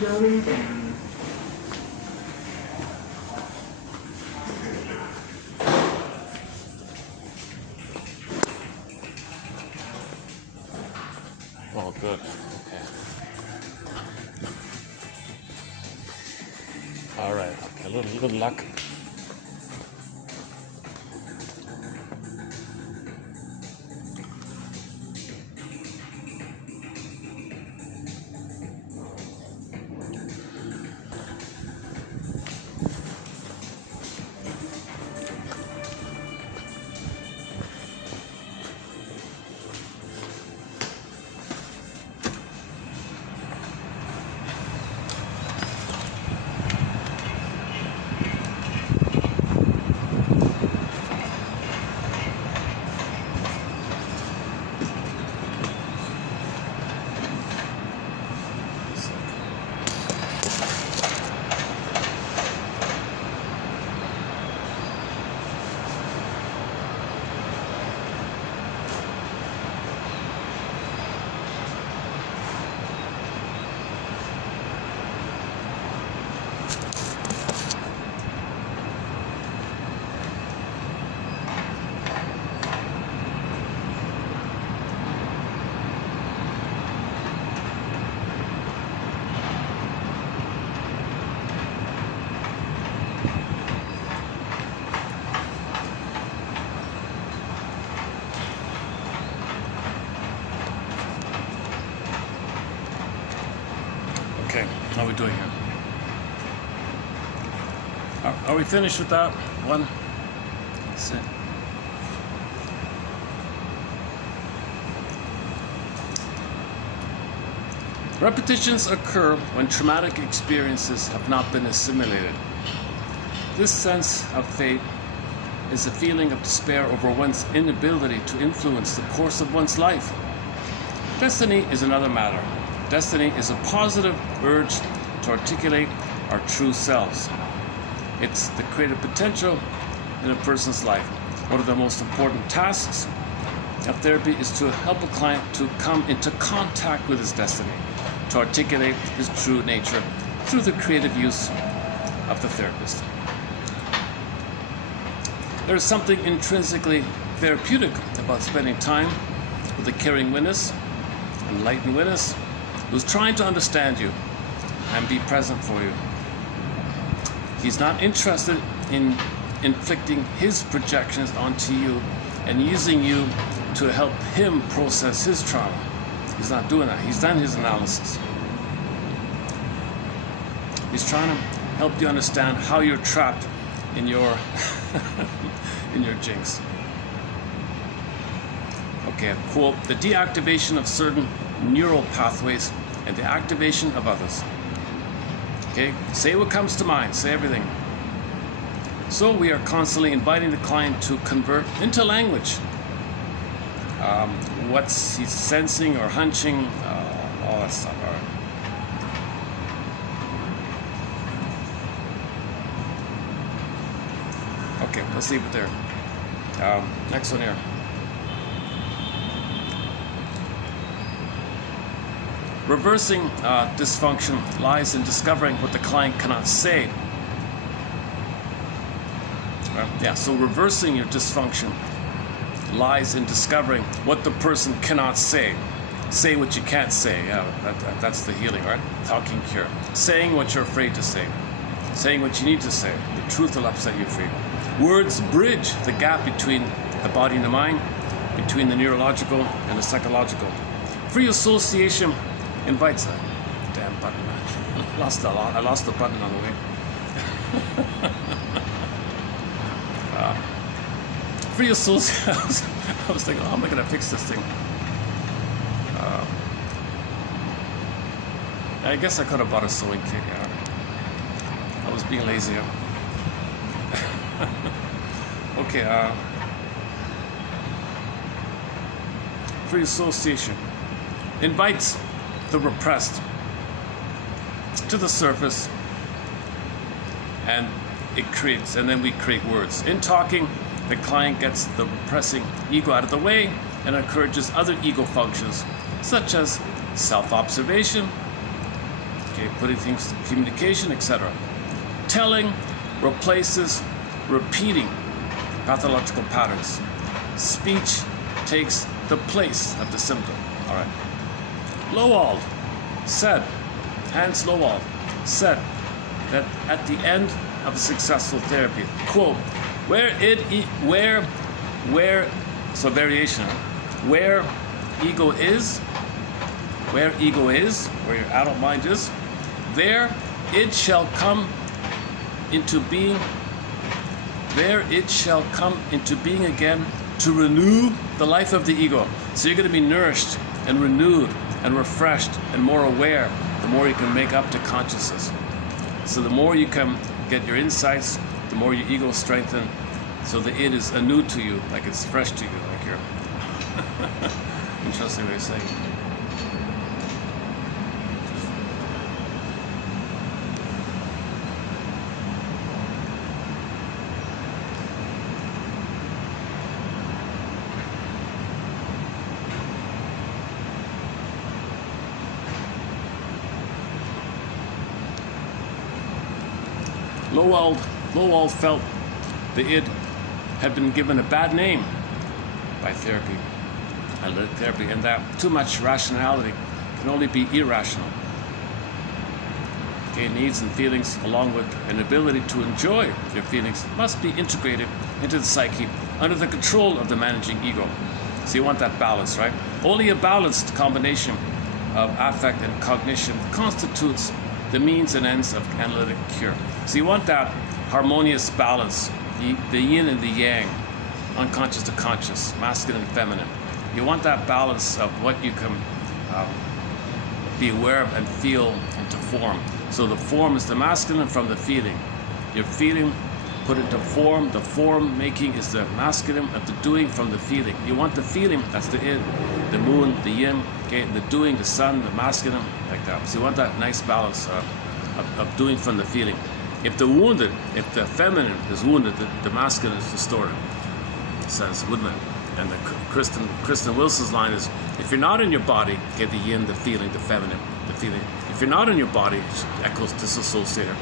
Going down. Oh, good. Okay. All right. Okay. A little luck. Okay, how are we doing here? Are we finished with that one? That's it. Repetitions occur when traumatic experiences have not been assimilated. This sense of fate is a feeling of despair over one's inability to influence the course of one's life. Destiny is another matter. Destiny is a positive urge to articulate our true selves. It's the creative potential in a person's life. One of the most important tasks of therapy is to help a client to come into contact with his destiny, to articulate his true nature through the creative use of the therapist. There is something intrinsically therapeutic about spending time with a caring witness, enlightened witness, who's trying to understand you and be present for you. He's not interested in inflicting his projections onto you and using you to help him process his trauma. He's not doing that. He's done his analysis. He's trying to help you understand how you're trapped in your in your jinx. Okay, quote, the deactivation of certain neural pathways and the activation of others. Okay, say what comes to mind, say everything. So we are constantly inviting the client to convert into language what's he's sensing or hunching, all that stuff. All right. Okay, let's leave it there. Next one here. Reversing dysfunction lies in discovering what the client cannot say. So reversing your dysfunction lies in discovering what the person cannot say. Say what you can't say. Yeah, that's the healing, right? Talking cure. Saying what you're afraid to say. Saying what you need to say. The truth will upset you free. Words bridge the gap between the body and the mind, between the neurological and the psychological. Free association invites a damn button. I lost the button on the way. Free association. I was thinking, how am I going to fix this thing? I guess I could have bought a sewing kit. I was being lazy. Okay. Free association invites the repressed to the surface, and it creates, and then we create words. In talking, the client gets the repressing ego out of the way and encourages other ego functions, such as self-observation, putting things to communication, etc. Telling replaces repeating pathological patterns. Speech takes the place of the symptom. All right. Lowald said, Hans Lowald said that at the end of a successful therapy, quote, so variation, where ego is, where your adult mind is, there it shall come into being, again to renew the life of the ego. So you're going to be nourished and renewed and refreshed and more aware the more you can make up to consciousness. So the more you can get your insights, the more your ego strengthens, so the it is anew to you, like it's fresh to you, like you're interesting way of saying it. Lowell felt the id had been given a bad name by therapy, analytic therapy, and that too much rationality can only be irrational. Needs and feelings, along with an ability to enjoy their feelings, must be integrated into the psyche under the control of the managing ego. So you want that balance, right? Only a balanced combination of affect and cognition constitutes the means and ends of analytic cure. So you want that harmonious balance, the yin and the yang, unconscious to conscious, masculine and feminine. You want that balance of what you can be aware of and feel into form. So the form is the masculine from the feeling. Your feeling put into form. The form making is the masculine of the doing from the feeling. You want the feeling, that's the yin, the moon, the yin, the doing, the sun, the masculine, like that. So you want that nice balance of doing from the feeling. If the feminine is wounded, the masculine is distorted, says Woodman. And the Kristen Wilson's line is, if you're not in your body, get the yin, the feeling, the feminine, the feeling. If you're not in your body, echoes disassociator.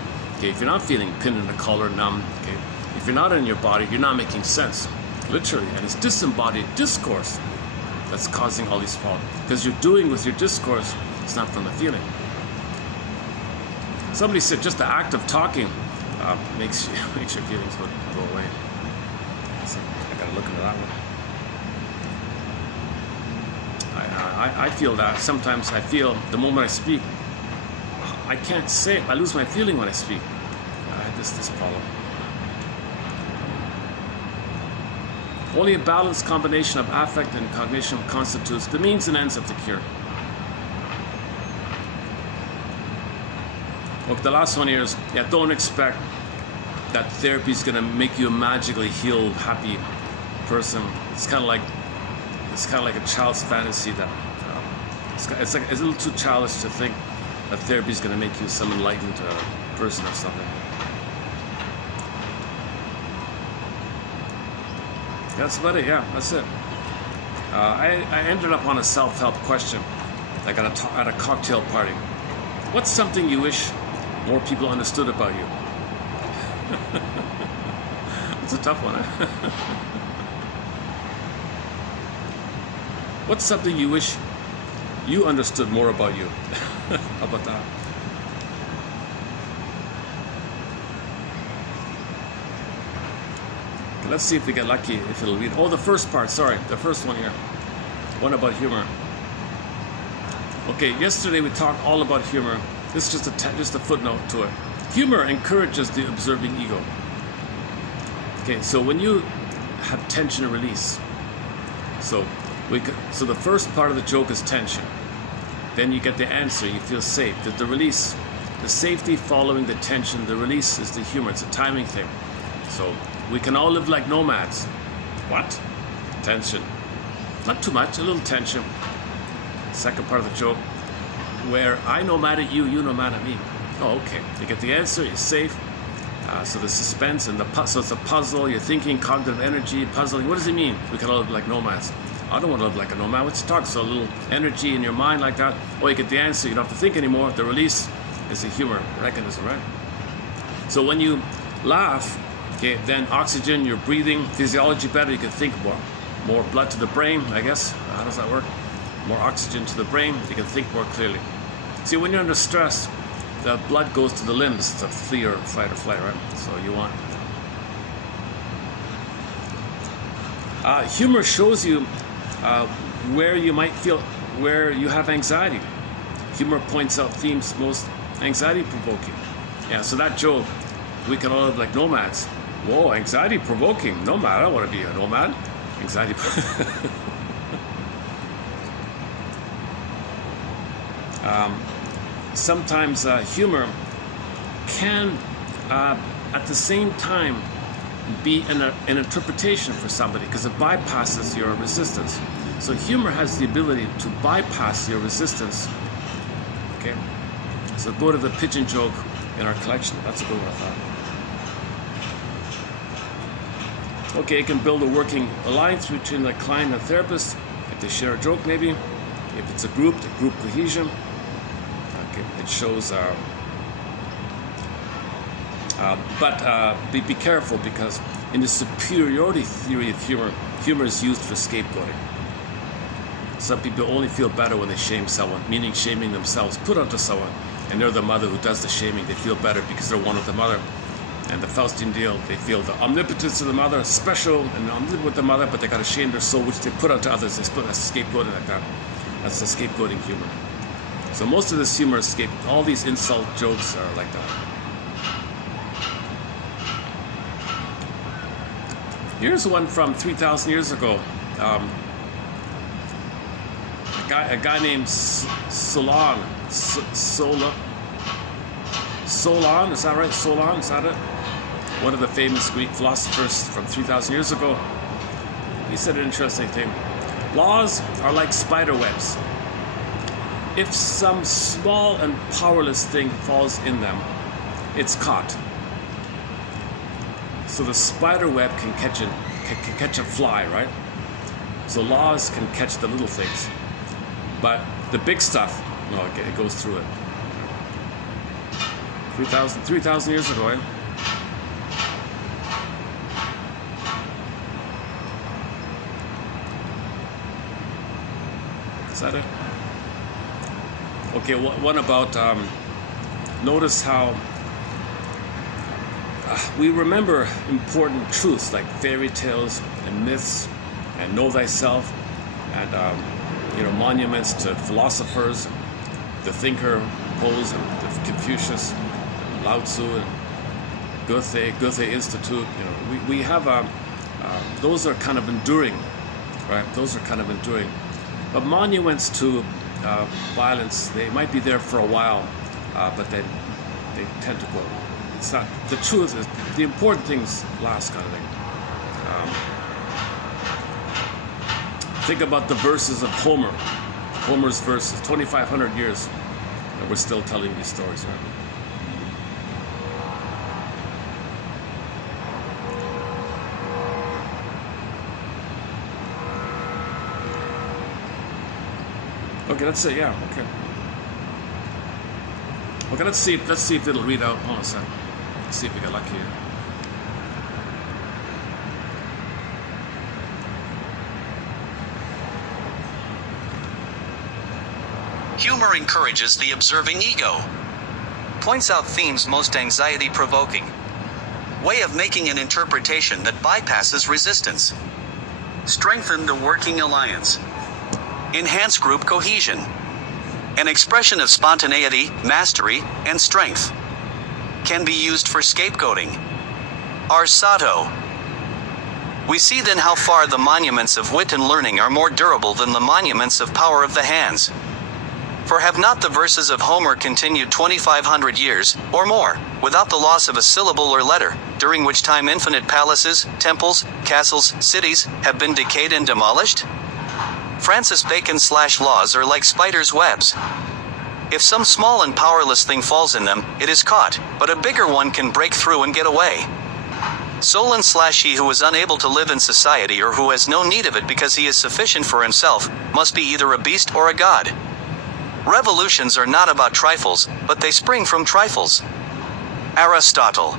If you're not feeling pinned in the collar, numb, if you're not in your body, you're not making sense, literally. And it's disembodied discourse that's causing all these problems. Because you're doing with your discourse, it's not from the feeling. Somebody said just the act of talking makes your feelings go away. So I gotta look into that one. I feel that. Sometimes I feel the moment I speak, I can't say it. I lose my feeling when I speak. I had this problem. Only a balanced combination of affect and cognition constitutes the means and ends of the cure. Okay, the last one here is, don't expect that therapy is going to make you a magically healed, happy person. It's kind of like a child's fantasy that it's a little too childish to think that therapy is going to make you some enlightened person or something. That's about it. Yeah, that's it. I ended up on a self-help question like at a cocktail party. What's something you wish more people understood about you? It's a tough one. Huh? What's something you wish you understood more about you? How about that? Let's see if we get lucky, if it'll read. Oh, the first part, sorry, the first one here. One about humor. Okay, yesterday we talked all about humor. This is just a footnote to it. Humor encourages the observing ego. Okay, so when you have tension and release. So so the first part of the joke is tension. Then you get the answer, you feel safe. The release, the safety following the tension, the release is the humor. It's a timing thing. So we can all live like nomads. What? Tension. Not too much, a little tension. Second part of the joke, where I no mad at you, you no mad at me. Oh, okay. You get the answer, you're safe. So the suspense and so it's a puzzle, you're thinking, cognitive energy, puzzling. What does it mean? We can all live like nomads. I don't want to live like a nomad. What's talk? So a little energy in your mind like that. Oh, you get the answer, you don't have to think anymore. The release is a humor mechanism, right? So when you laugh, okay, then oxygen, you're breathing, physiology better, you can think more. More blood to the brain, I guess. How does that work? More oxygen to the brain, you can think more clearly. See, when you're under stress, the blood goes to the limbs to flee or fight or flight, right? So you want. Humor shows you where you might feel, where you have anxiety. Humor points out themes most anxiety provoking. Yeah, so that joke, we can all live like nomads. Whoa, anxiety provoking. Nomad, I don't want to be a nomad. Anxiety. Sometimes humor can, at the same time, be an interpretation for somebody because it bypasses your resistance. So humor has the ability to bypass your resistance. Okay, so go to the pigeon joke in our collection. That's a good one, I thought. Okay, you can build a working alliance between the client and the therapist if they share a joke, maybe. If it's a group, the group cohesion. Okay, it shows. But be careful, because in the superiority theory of humor is used for scapegoating. Some people only feel better when they shame someone, meaning shaming themselves, put onto someone, and they're the mother who does the shaming. They feel better because they're one with the mother. And the Faustian deal, they feel the omnipotence of the mother, special and omnipotent with the mother, but they got to shame their soul, which they put onto others. They put a scapegoating like that. That's the scapegoating humor. So most of this humor is all these insult jokes are like that. Here's one from 3,000 years ago. A guy named Solon. Solon, is that right? Solon, is that it? One of the famous Greek philosophers from 3,000 years ago. He said an interesting thing. Laws are like spider webs. If some small and powerless thing falls in them, it's caught. So the spider web can catch a fly, right? So laws can catch the little things. But the big stuff, no, it goes through it. 3,000 years ago, eh? Is that it? Okay, one about, notice how we remember important truths like fairy tales and myths and know thyself and, monuments to philosophers, the thinker pose and Confucius, and Lao Tzu, and Goethe Institute. We have those are kind of enduring, right? Those are kind of enduring. But monuments to violence, they might be there for a while, but they tend to go. It's not, the truth is, the important things last, kind of thing. Think about the verses of Homer's verses, 2,500 years, and we're still telling these stories, right? Okay, that's it. Yeah. Okay. Okay, let's see if it'll read out. Hold on a second. Let's see if we got lucky here. Humor encourages the observing ego. Points out themes most anxiety-provoking. Way of making an interpretation that bypasses resistance. Strengthen the working alliance. Enhance group cohesion. An expression of spontaneity, mastery, and strength. Can be used for scapegoating. Satow. We see then how far the monuments of wit and learning are more durable than the monuments of power of the hands. For have not the verses of Homer continued 2,500 years, or more, without the loss of a syllable or letter, during which time infinite palaces, temples, castles, cities, have been decayed and demolished? Francis Bacon/laws are like spiders' webs. If some small and powerless thing falls in them, it is caught, but a bigger one can break through and get away. Solon/he who is unable to live in society or who has no need of it because he is sufficient for himself, must be either a beast or a god. Revolutions are not about trifles, but they spring from trifles. Aristotle.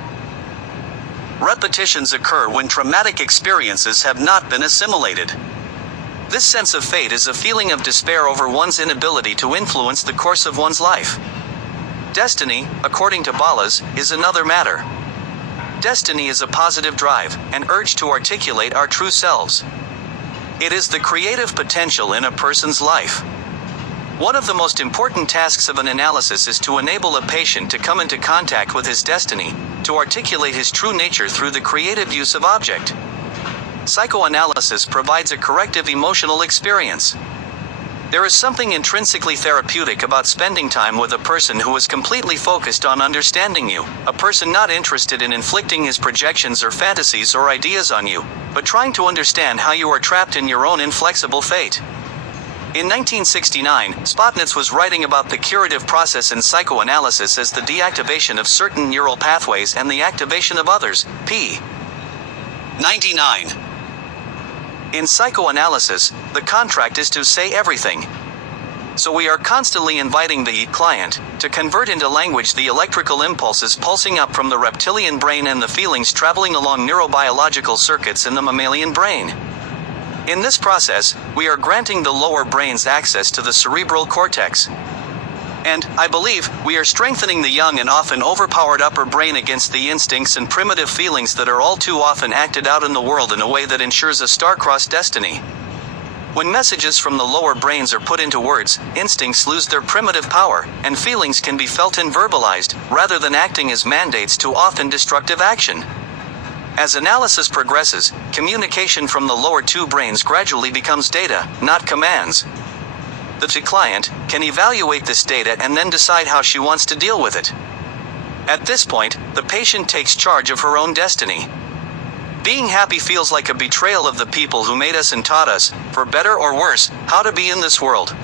Repetitions occur when traumatic experiences have not been assimilated. This sense of fate is a feeling of despair over one's inability to influence the course of one's life. Destiny, according to Ballas, is another matter. Destiny is a positive drive, an urge to articulate our true selves. It is the creative potential in a person's life. One of the most important tasks of an analysis is to enable a patient to come into contact with his destiny, to articulate his true nature through the creative use of object. Psychoanalysis provides a corrective emotional experience. There is something intrinsically therapeutic about spending time with a person who is completely focused on understanding you, a person not interested in inflicting his projections or fantasies or ideas on you, but trying to understand how you are trapped in your own inflexible fate. In 1969, Spotnitz was writing about the curative process in psychoanalysis as the deactivation of certain neural pathways and the activation of others, p. 99. In psychoanalysis, the contract is to say everything. So we are constantly inviting the client to convert into language the electrical impulses pulsing up from the reptilian brain and the feelings traveling along neurobiological circuits in the mammalian brain. In this process, we are granting the lower brains access to the cerebral cortex. And, I believe, we are strengthening the young and often overpowered upper brain against the instincts and primitive feelings that are all too often acted out in the world in a way that ensures a star-crossed destiny. When messages from the lower brains are put into words, instincts lose their primitive power, and feelings can be felt and verbalized, rather than acting as mandates to often destructive action. As analysis progresses, communication from the lower two brains gradually becomes data, not commands. The client can evaluate this data and then decide how she wants to deal with it. At this point, the patient takes charge of her own destiny. Being happy feels like a betrayal of the people who made us and taught us, for better or worse, how to be in this world.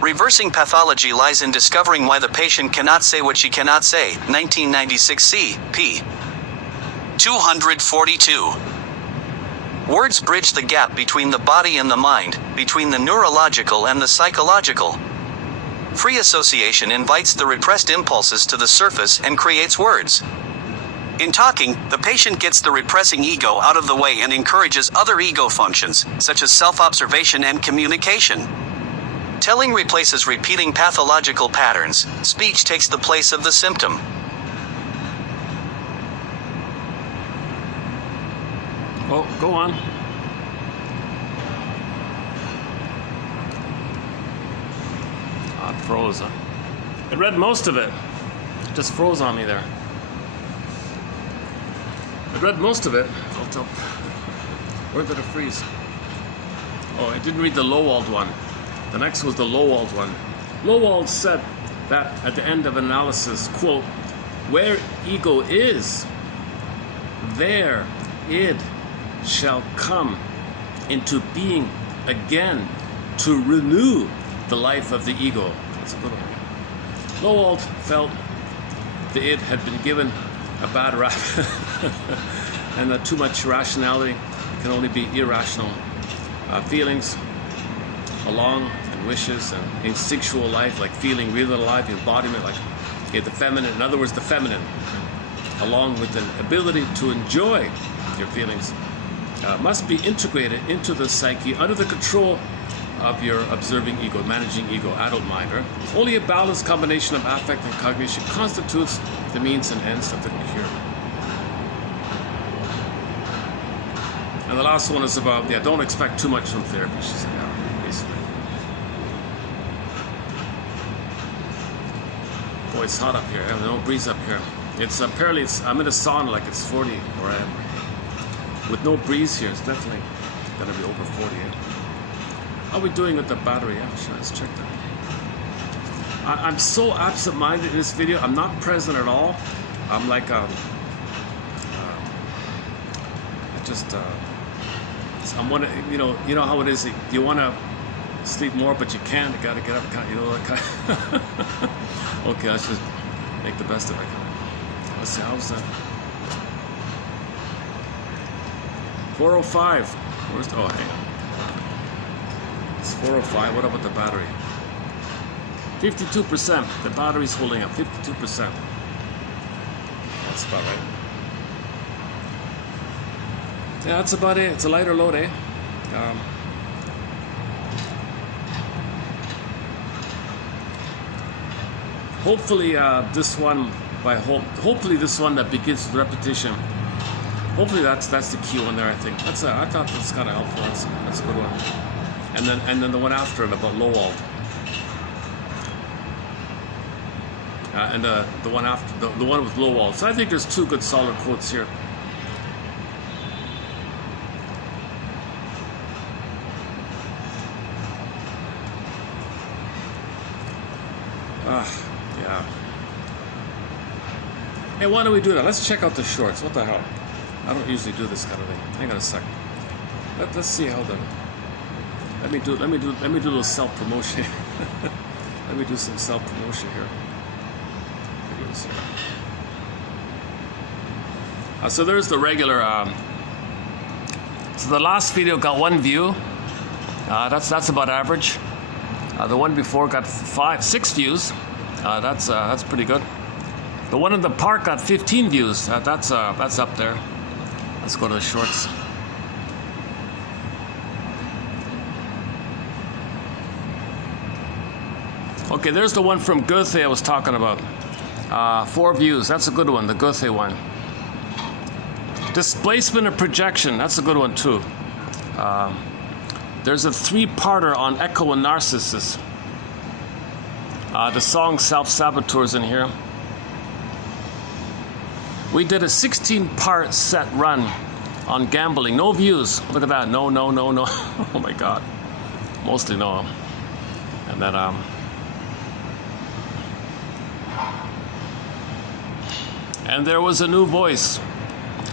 Reversing pathology lies in discovering why the patient cannot say what she cannot say. 1996 c. p. 242. Words bridge the gap between the body and the mind, between the neurological and the psychological. Free association invites the repressed impulses to the surface and creates words. In talking, the patient gets the repressing ego out of the way and encourages other ego functions, such as self-observation and communication. Telling replaces repeating pathological patterns. Speech takes the place of the symptom. Oh, go on. It froze. I read most of it. It just froze on me there. I read most of it. Where did it freeze? Oh, I didn't read the Lowald one. The next was the Lowald one. Lowald said that at the end of analysis, quote, where ego is, there id shall come into being again to renew the life of the ego. That's a good one. Lowald felt the id had been given a bad rap and that too much rationality can only be irrational. Feelings along and wishes and instinctual life, like feeling real and alive, the embodiment, like the feminine, in other words, the feminine, along with an ability to enjoy your feelings, must be integrated into the psyche under the control of your observing ego, managing ego, adult mind. Right? Only a balanced combination of affect and cognition constitutes the means and ends of the cure. And the last one is about, don't expect too much from therapy, she said, basically. Boy, it's hot up here. I have no breeze up here. It's apparently, I'm in a sauna like it's 40 where I am. With no breeze here, it's definitely gonna be over 40. How are we doing with the battery? Yeah, sure, let's check that. I'm so absent-minded in this video. I'm not present at all. I'm like, I'm one. You know how it is. You want to sleep more, but you can't. You gotta get up. You know that kind of Okay, let's just make the best of it. Let's see, how's that? 405. Where's the, oh, hang on. It's 405. What about the battery? 52%. The battery's holding up. 52%. That's about right. Yeah, that's about it. It's a lighter load, eh? Hopefully, this one hopefully this one that begins with repetition. Hopefully that's the key one there. I think I thought that's kind of helpful. That's a good one. And then the one after it about Lowald. And the one after the one with Lowald. So I think there's two good solid quotes here. Yeah. Hey, why don't we do that? Let's check out the shorts. What the hell? I don't usually do this kind of thing. Hang on a second. Let's see how the. Let me do a little self promotion. Let me do some self promotion here. So there's the regular. So the last video got 1 view. That's about average. The one before got 6 views. That's pretty good. The one in the park got 15 views. That's up there. Let's go to the shorts. Okay, there's the one from Goethe I was talking about. 4 views. That's a good one. The Goethe one. Displacement and projection. That's a good one too. There's a 3-parter on Echo and Narcissus. The song Self-Saboteurs in here. We did a 16-part set run on gambling. No views. Look at that. No. Oh my God. Mostly no. And then and there was a new voice.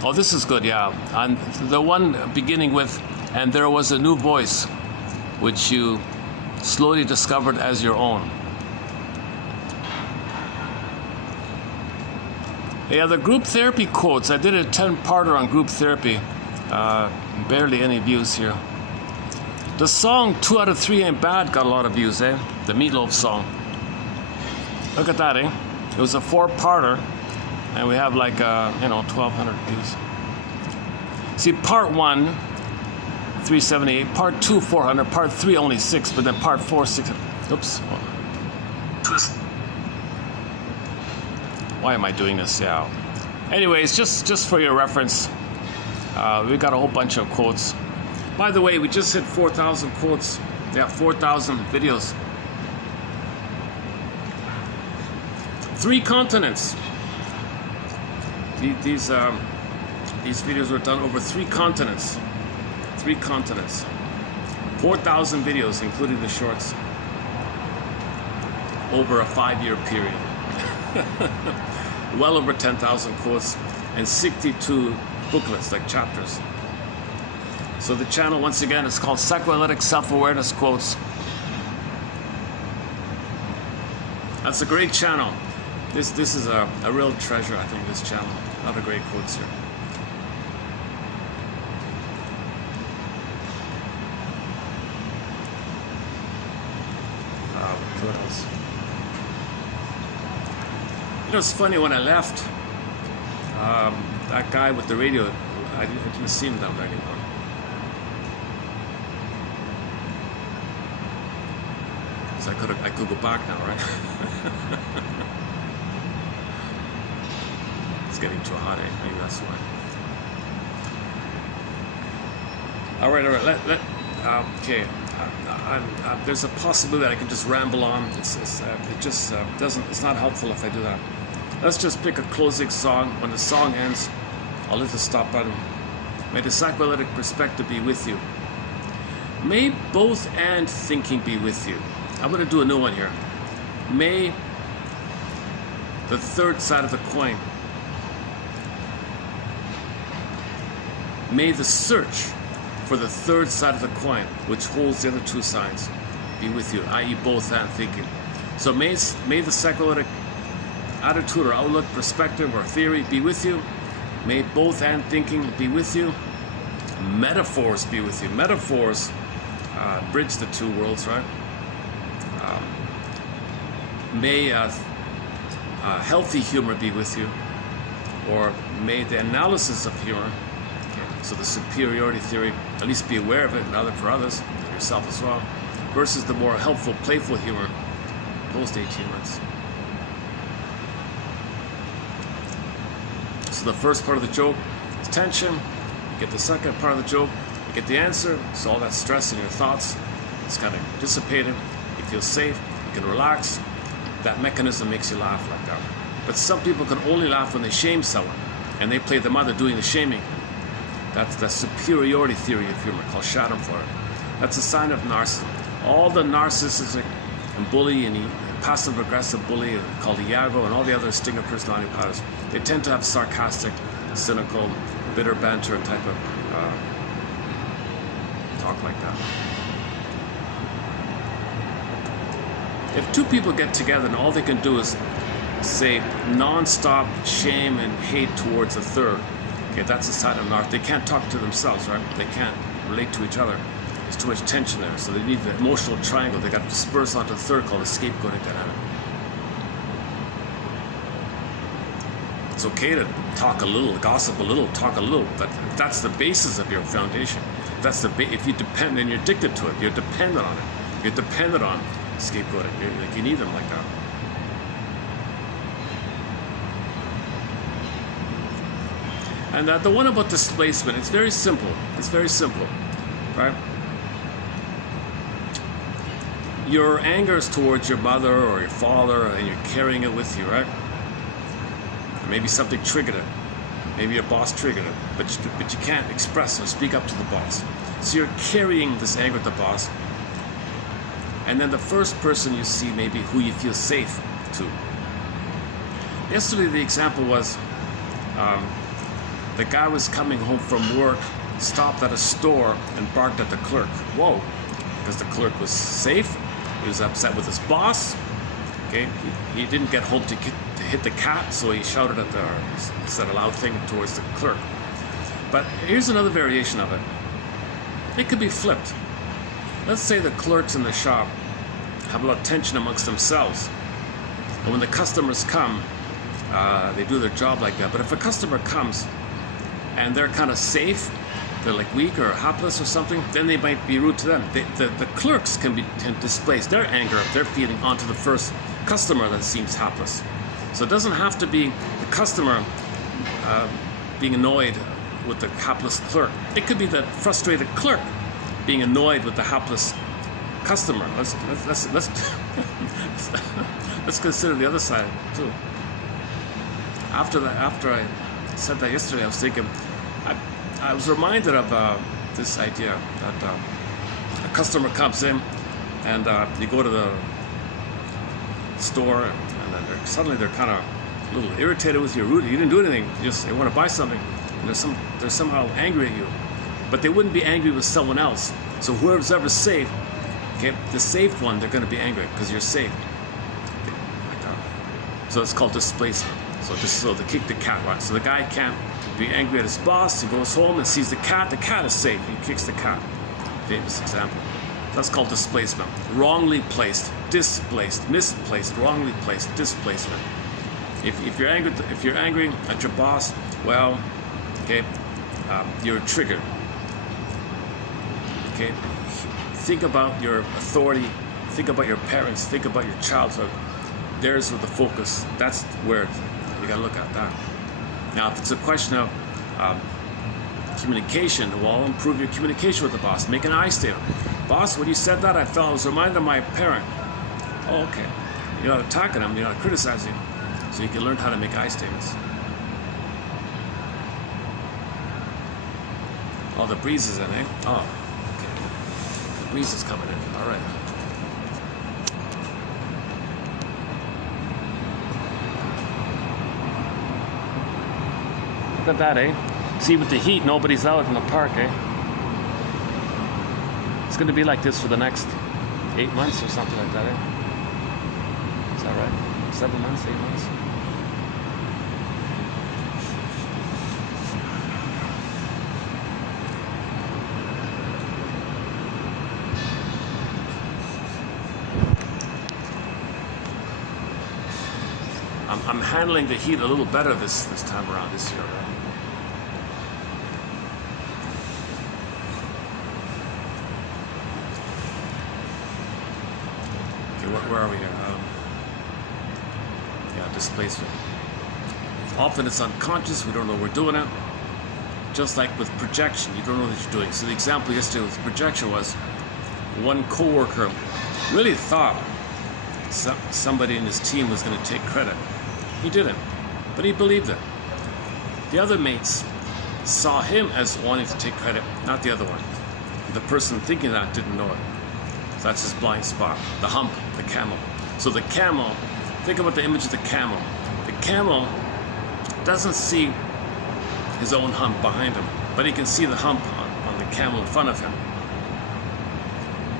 Oh, this is good, yeah. And the one beginning with, and there was a new voice, which you slowly discovered as your own. Yeah, the group therapy quotes. I did a 10-parter on group therapy. Barely any views here. The song 2 out of 3 Ain't Bad got a lot of views, eh? The Meatloaf song. Look at that, eh? It was a 4-parter, and we have like 1,200 views. See, part 1, 378. Part 2, 400. Part 3, only 6. But then part 4, 600. Oops. Why am I doing this? Yeah. Anyways, just for your reference, we got a whole bunch of quotes. By the way, we just hit 4,000 quotes. Yeah, 4,000 videos. 3 continents. These videos were done over 3 continents. 3 continents. 4,000 videos, including the shorts, over a 5-year period. Well over 10,000 quotes and 62 booklets, like chapters. So the channel, once again, is called Psychoanalytic Self-Awareness Quotes. That's a great channel. This is a real treasure, I think, this channel. A lot of great quotes here. What else? You know, it's funny, when I left, that guy with the radio, I didn't see him down there anymore. So I could go back now, right? It's getting too hot, eh? Maybe that's why. All right. Okay. There's a possibility that I can just ramble on. It's not helpful if I do that. Let's just pick a closing song. When the song ends, I'll hit the stop button. May the psychoanalytic perspective be with you. May both and thinking be with you. I'm going to do a new one here. May the third side of the coin. May the search for the third side of the coin, which holds the other two sides, be with you, i.e. both and thinking. So may the psychoanalytic attitude or outlook, perspective or theory be with you. May both and thinking be with you. Metaphors be with you. Metaphors bridge the two worlds, right? May healthy humor be with you, or may the analysis of humor, okay, so the superiority theory, at least be aware of it, and other for others, yourself as well, versus the more helpful, playful humor post 18 months. So the first part of the joke is tension. You get the second part of the joke, you get the answer. So all that stress in your thoughts, it's kind of dissipated. You feel safe, you can relax. That mechanism makes you laugh like that. But some people can only laugh when they shame someone, and they play the mother doing the shaming. That's the superiority theory of humor, called Schadenfreude. That's a sign of narcissism. All the narcissistic and bully and passive-aggressive bully called Iago and all the other stinger personality patterns, they tend to have sarcastic, cynical, bitter banter type of talk like that. If two people get together and all they can do is say non-stop shame and hate towards a third, okay, that's a sign of narcissism. They can't talk to themselves, right? They can't relate to each other. There's too much tension there, so they need the emotional triangle. They got to disperse onto the third, called the scapegoating dynamic. It's okay to talk a little, gossip a little, talk a little, but that's the basis of your foundation. That's the if you depend and you're addicted to it, you're dependent on it. You're dependent on scapegoating. You need them like that. And the one about displacement, it's very simple. It's very simple, right? Your anger is towards your mother or your father, and you're carrying it with you, right? Maybe something triggered it. Maybe your boss triggered it, but you can't express or speak up to the boss. So you're carrying this anger at the boss. And then the first person you see, maybe who you feel safe to. Yesterday the example was the guy was coming home from work, stopped at a store and barked at the clerk. Whoa, because the clerk was safe. He was upset with his boss. Okay, he didn't get home to hit the cat, so he shouted at said a loud thing towards the clerk. But here's another variation of it. It could be flipped. Let's say the clerks in the shop have a lot of tension amongst themselves. And when the customers come, they do their job like that. But if a customer comes and they're kind of safe, they're like weak or helpless or something, then they might be rude to them. The clerks can displace their anger, their feeling onto the first customer that seems helpless. So it doesn't have to be the customer being annoyed with the helpless clerk. It could be the frustrated clerk being annoyed with the helpless customer. Let's consider the other side too. After I said that yesterday, I was thinking, I was reminded of this idea that a customer comes in and you go to the store and then suddenly they're kind of a little irritated with you, rude. You didn't do anything. They want to buy something, and they're somehow angry at you, but they wouldn't be angry with someone else. So whoever's ever safe, okay, the safe one, they're going to be angry because you're safe. Okay, like that. So it's called displacement. So they kick the cat, right? So the guy can't be angry at his boss. He goes home and sees the cat. The cat is safe. He kicks the cat. Famous example. That's called displacement. Wrongly placed, displaced, misplaced, wrongly placed, displacement. If you're angry at your boss, well, okay, you're triggered. Okay, think about your authority. Think about your parents. Think about your childhood. There's where the focus. That's where you gotta look at that. Now, if it's a question of communication, well, improve your communication with the boss. Make an I statement. Boss, when you said that, I was reminded of my parent. Oh, okay. You're not attacking him. You're not criticizing him. So you can learn how to make I statements. Oh, the breeze is in, eh? Oh, okay. The breeze is coming in. All right. Look at that, eh? See, with the heat, nobody's out in the park, eh? It's going to be like this for the next 8 months or something like that, eh? Is that right? 7 months, 8 months? I'm handling the heat a little better this time around this year, right? Okay, where are we here? Yeah, displacement. Often it's unconscious, we don't know we're doing it. Just like with projection, you don't know what you're doing. So the example yesterday with projection was one coworker really thought somebody in his team was going to take credit. He didn't, but he believed it. The other mates saw him as wanting to take credit, not the other one. The person thinking that didn't know it. So that's his blind spot. The hump, the camel. So the camel, think about the image of the camel. The camel doesn't see his own hump behind him, but he can see the hump on the camel in front of him.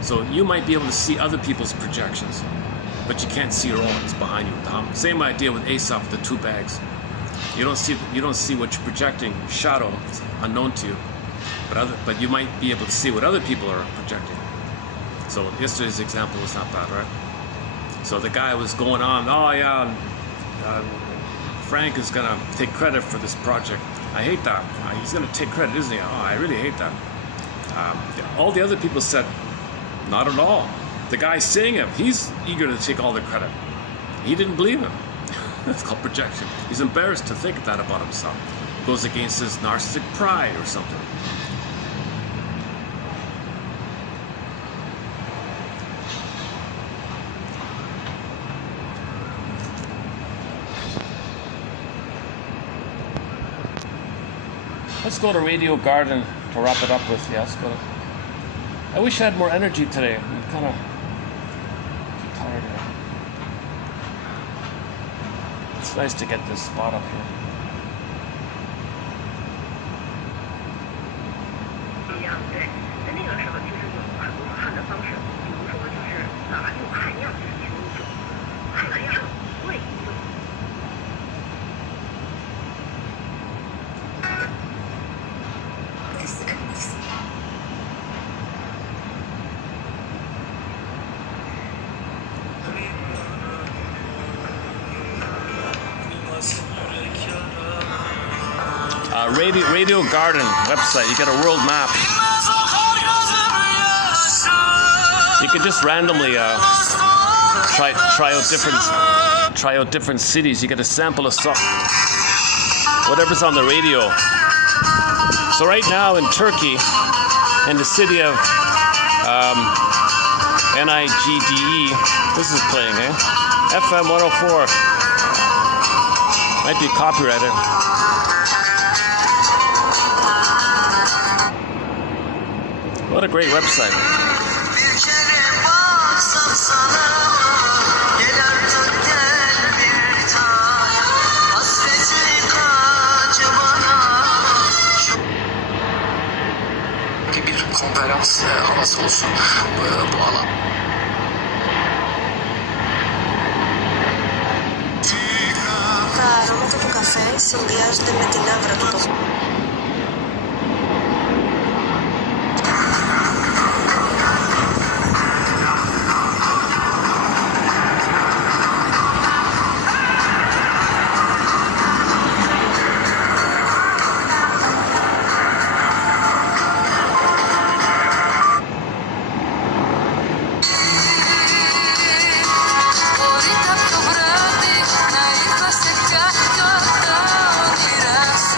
So you might be able to see other people's projections, but you can't see your own. It's behind you with the hump. Same idea with Aesop, the two bags. You don't see what you're projecting. Shadow, it's unknown to you, but you might be able to see what other people are projecting. So yesterday's example was not bad, right? So the guy was going on, oh yeah, Frank is gonna take credit for this project. I hate that. He's gonna take credit, isn't he? Oh, I really hate that. All the other people said, not at all. The guy saying it, he's eager to take all the credit. He didn't believe him. That's called projection. He's embarrassed to think that about himself. Goes against his narcissistic pride or something. Let's go to Radio Garden to wrap it up with. Yes, but I wish I had more energy today. I'm kind of tired here. It's nice to get this spot up here. Radio Garden website. You get a world map. You could just randomly try out different cities. You get a sample of whatever's on the radio. So right now in Turkey, in the city of Nigde, this is playing, eh? FM 104. Might be copyrighted. What a great website. Bir konferans havası olsun bu alan. Τα αρώματα του καφέ συνδυάζονται με την άβρα του τοπίου. Μπορεί κάποιο βράδυ να ήρθα σε κάποιο από τα όνειρά σου.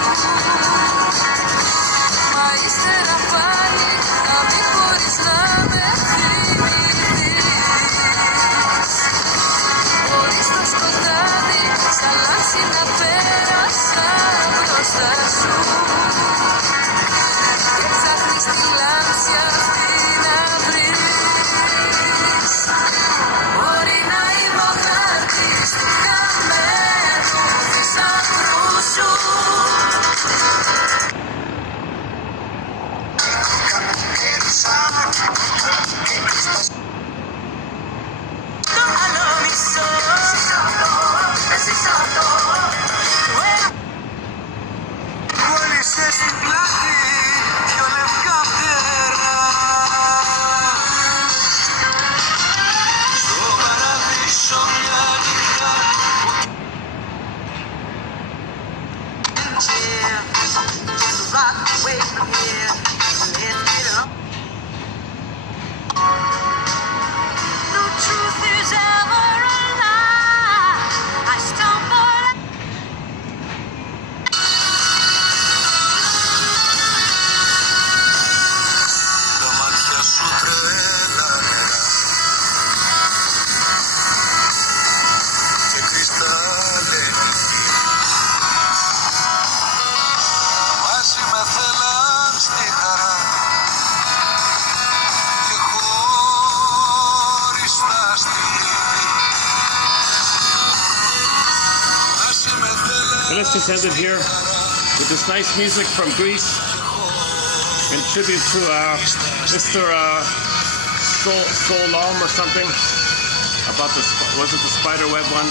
So let's just end it here with this nice music from Greece in tribute to Mr. Solon or something about the, was it the spider web one?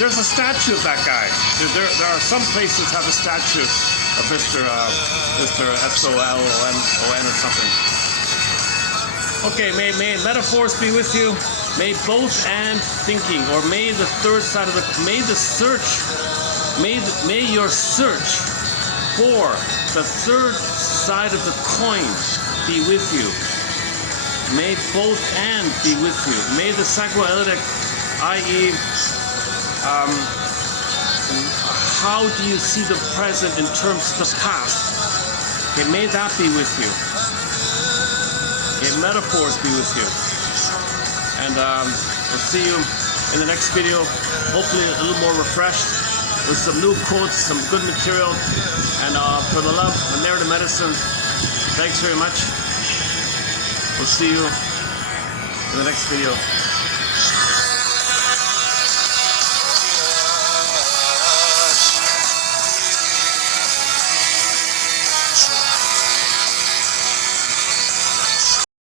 There's a statue of that guy. There are some places have a statue of Mr. Solon or something. Okay, may metaphors be with you. May both and thinking, or may the third side of the, may the search, may your search for the third side of the coin be with you. May both and be with you. May the psychoanalytic, i.e., how do you see the present in terms of the past? Okay, may that be with you. Okay, metaphors be with you. And we'll see you in the next video, hopefully a little more refreshed with some new quotes, some good material. And for the love of narrative medicine, thanks very much. We'll see you in the next video.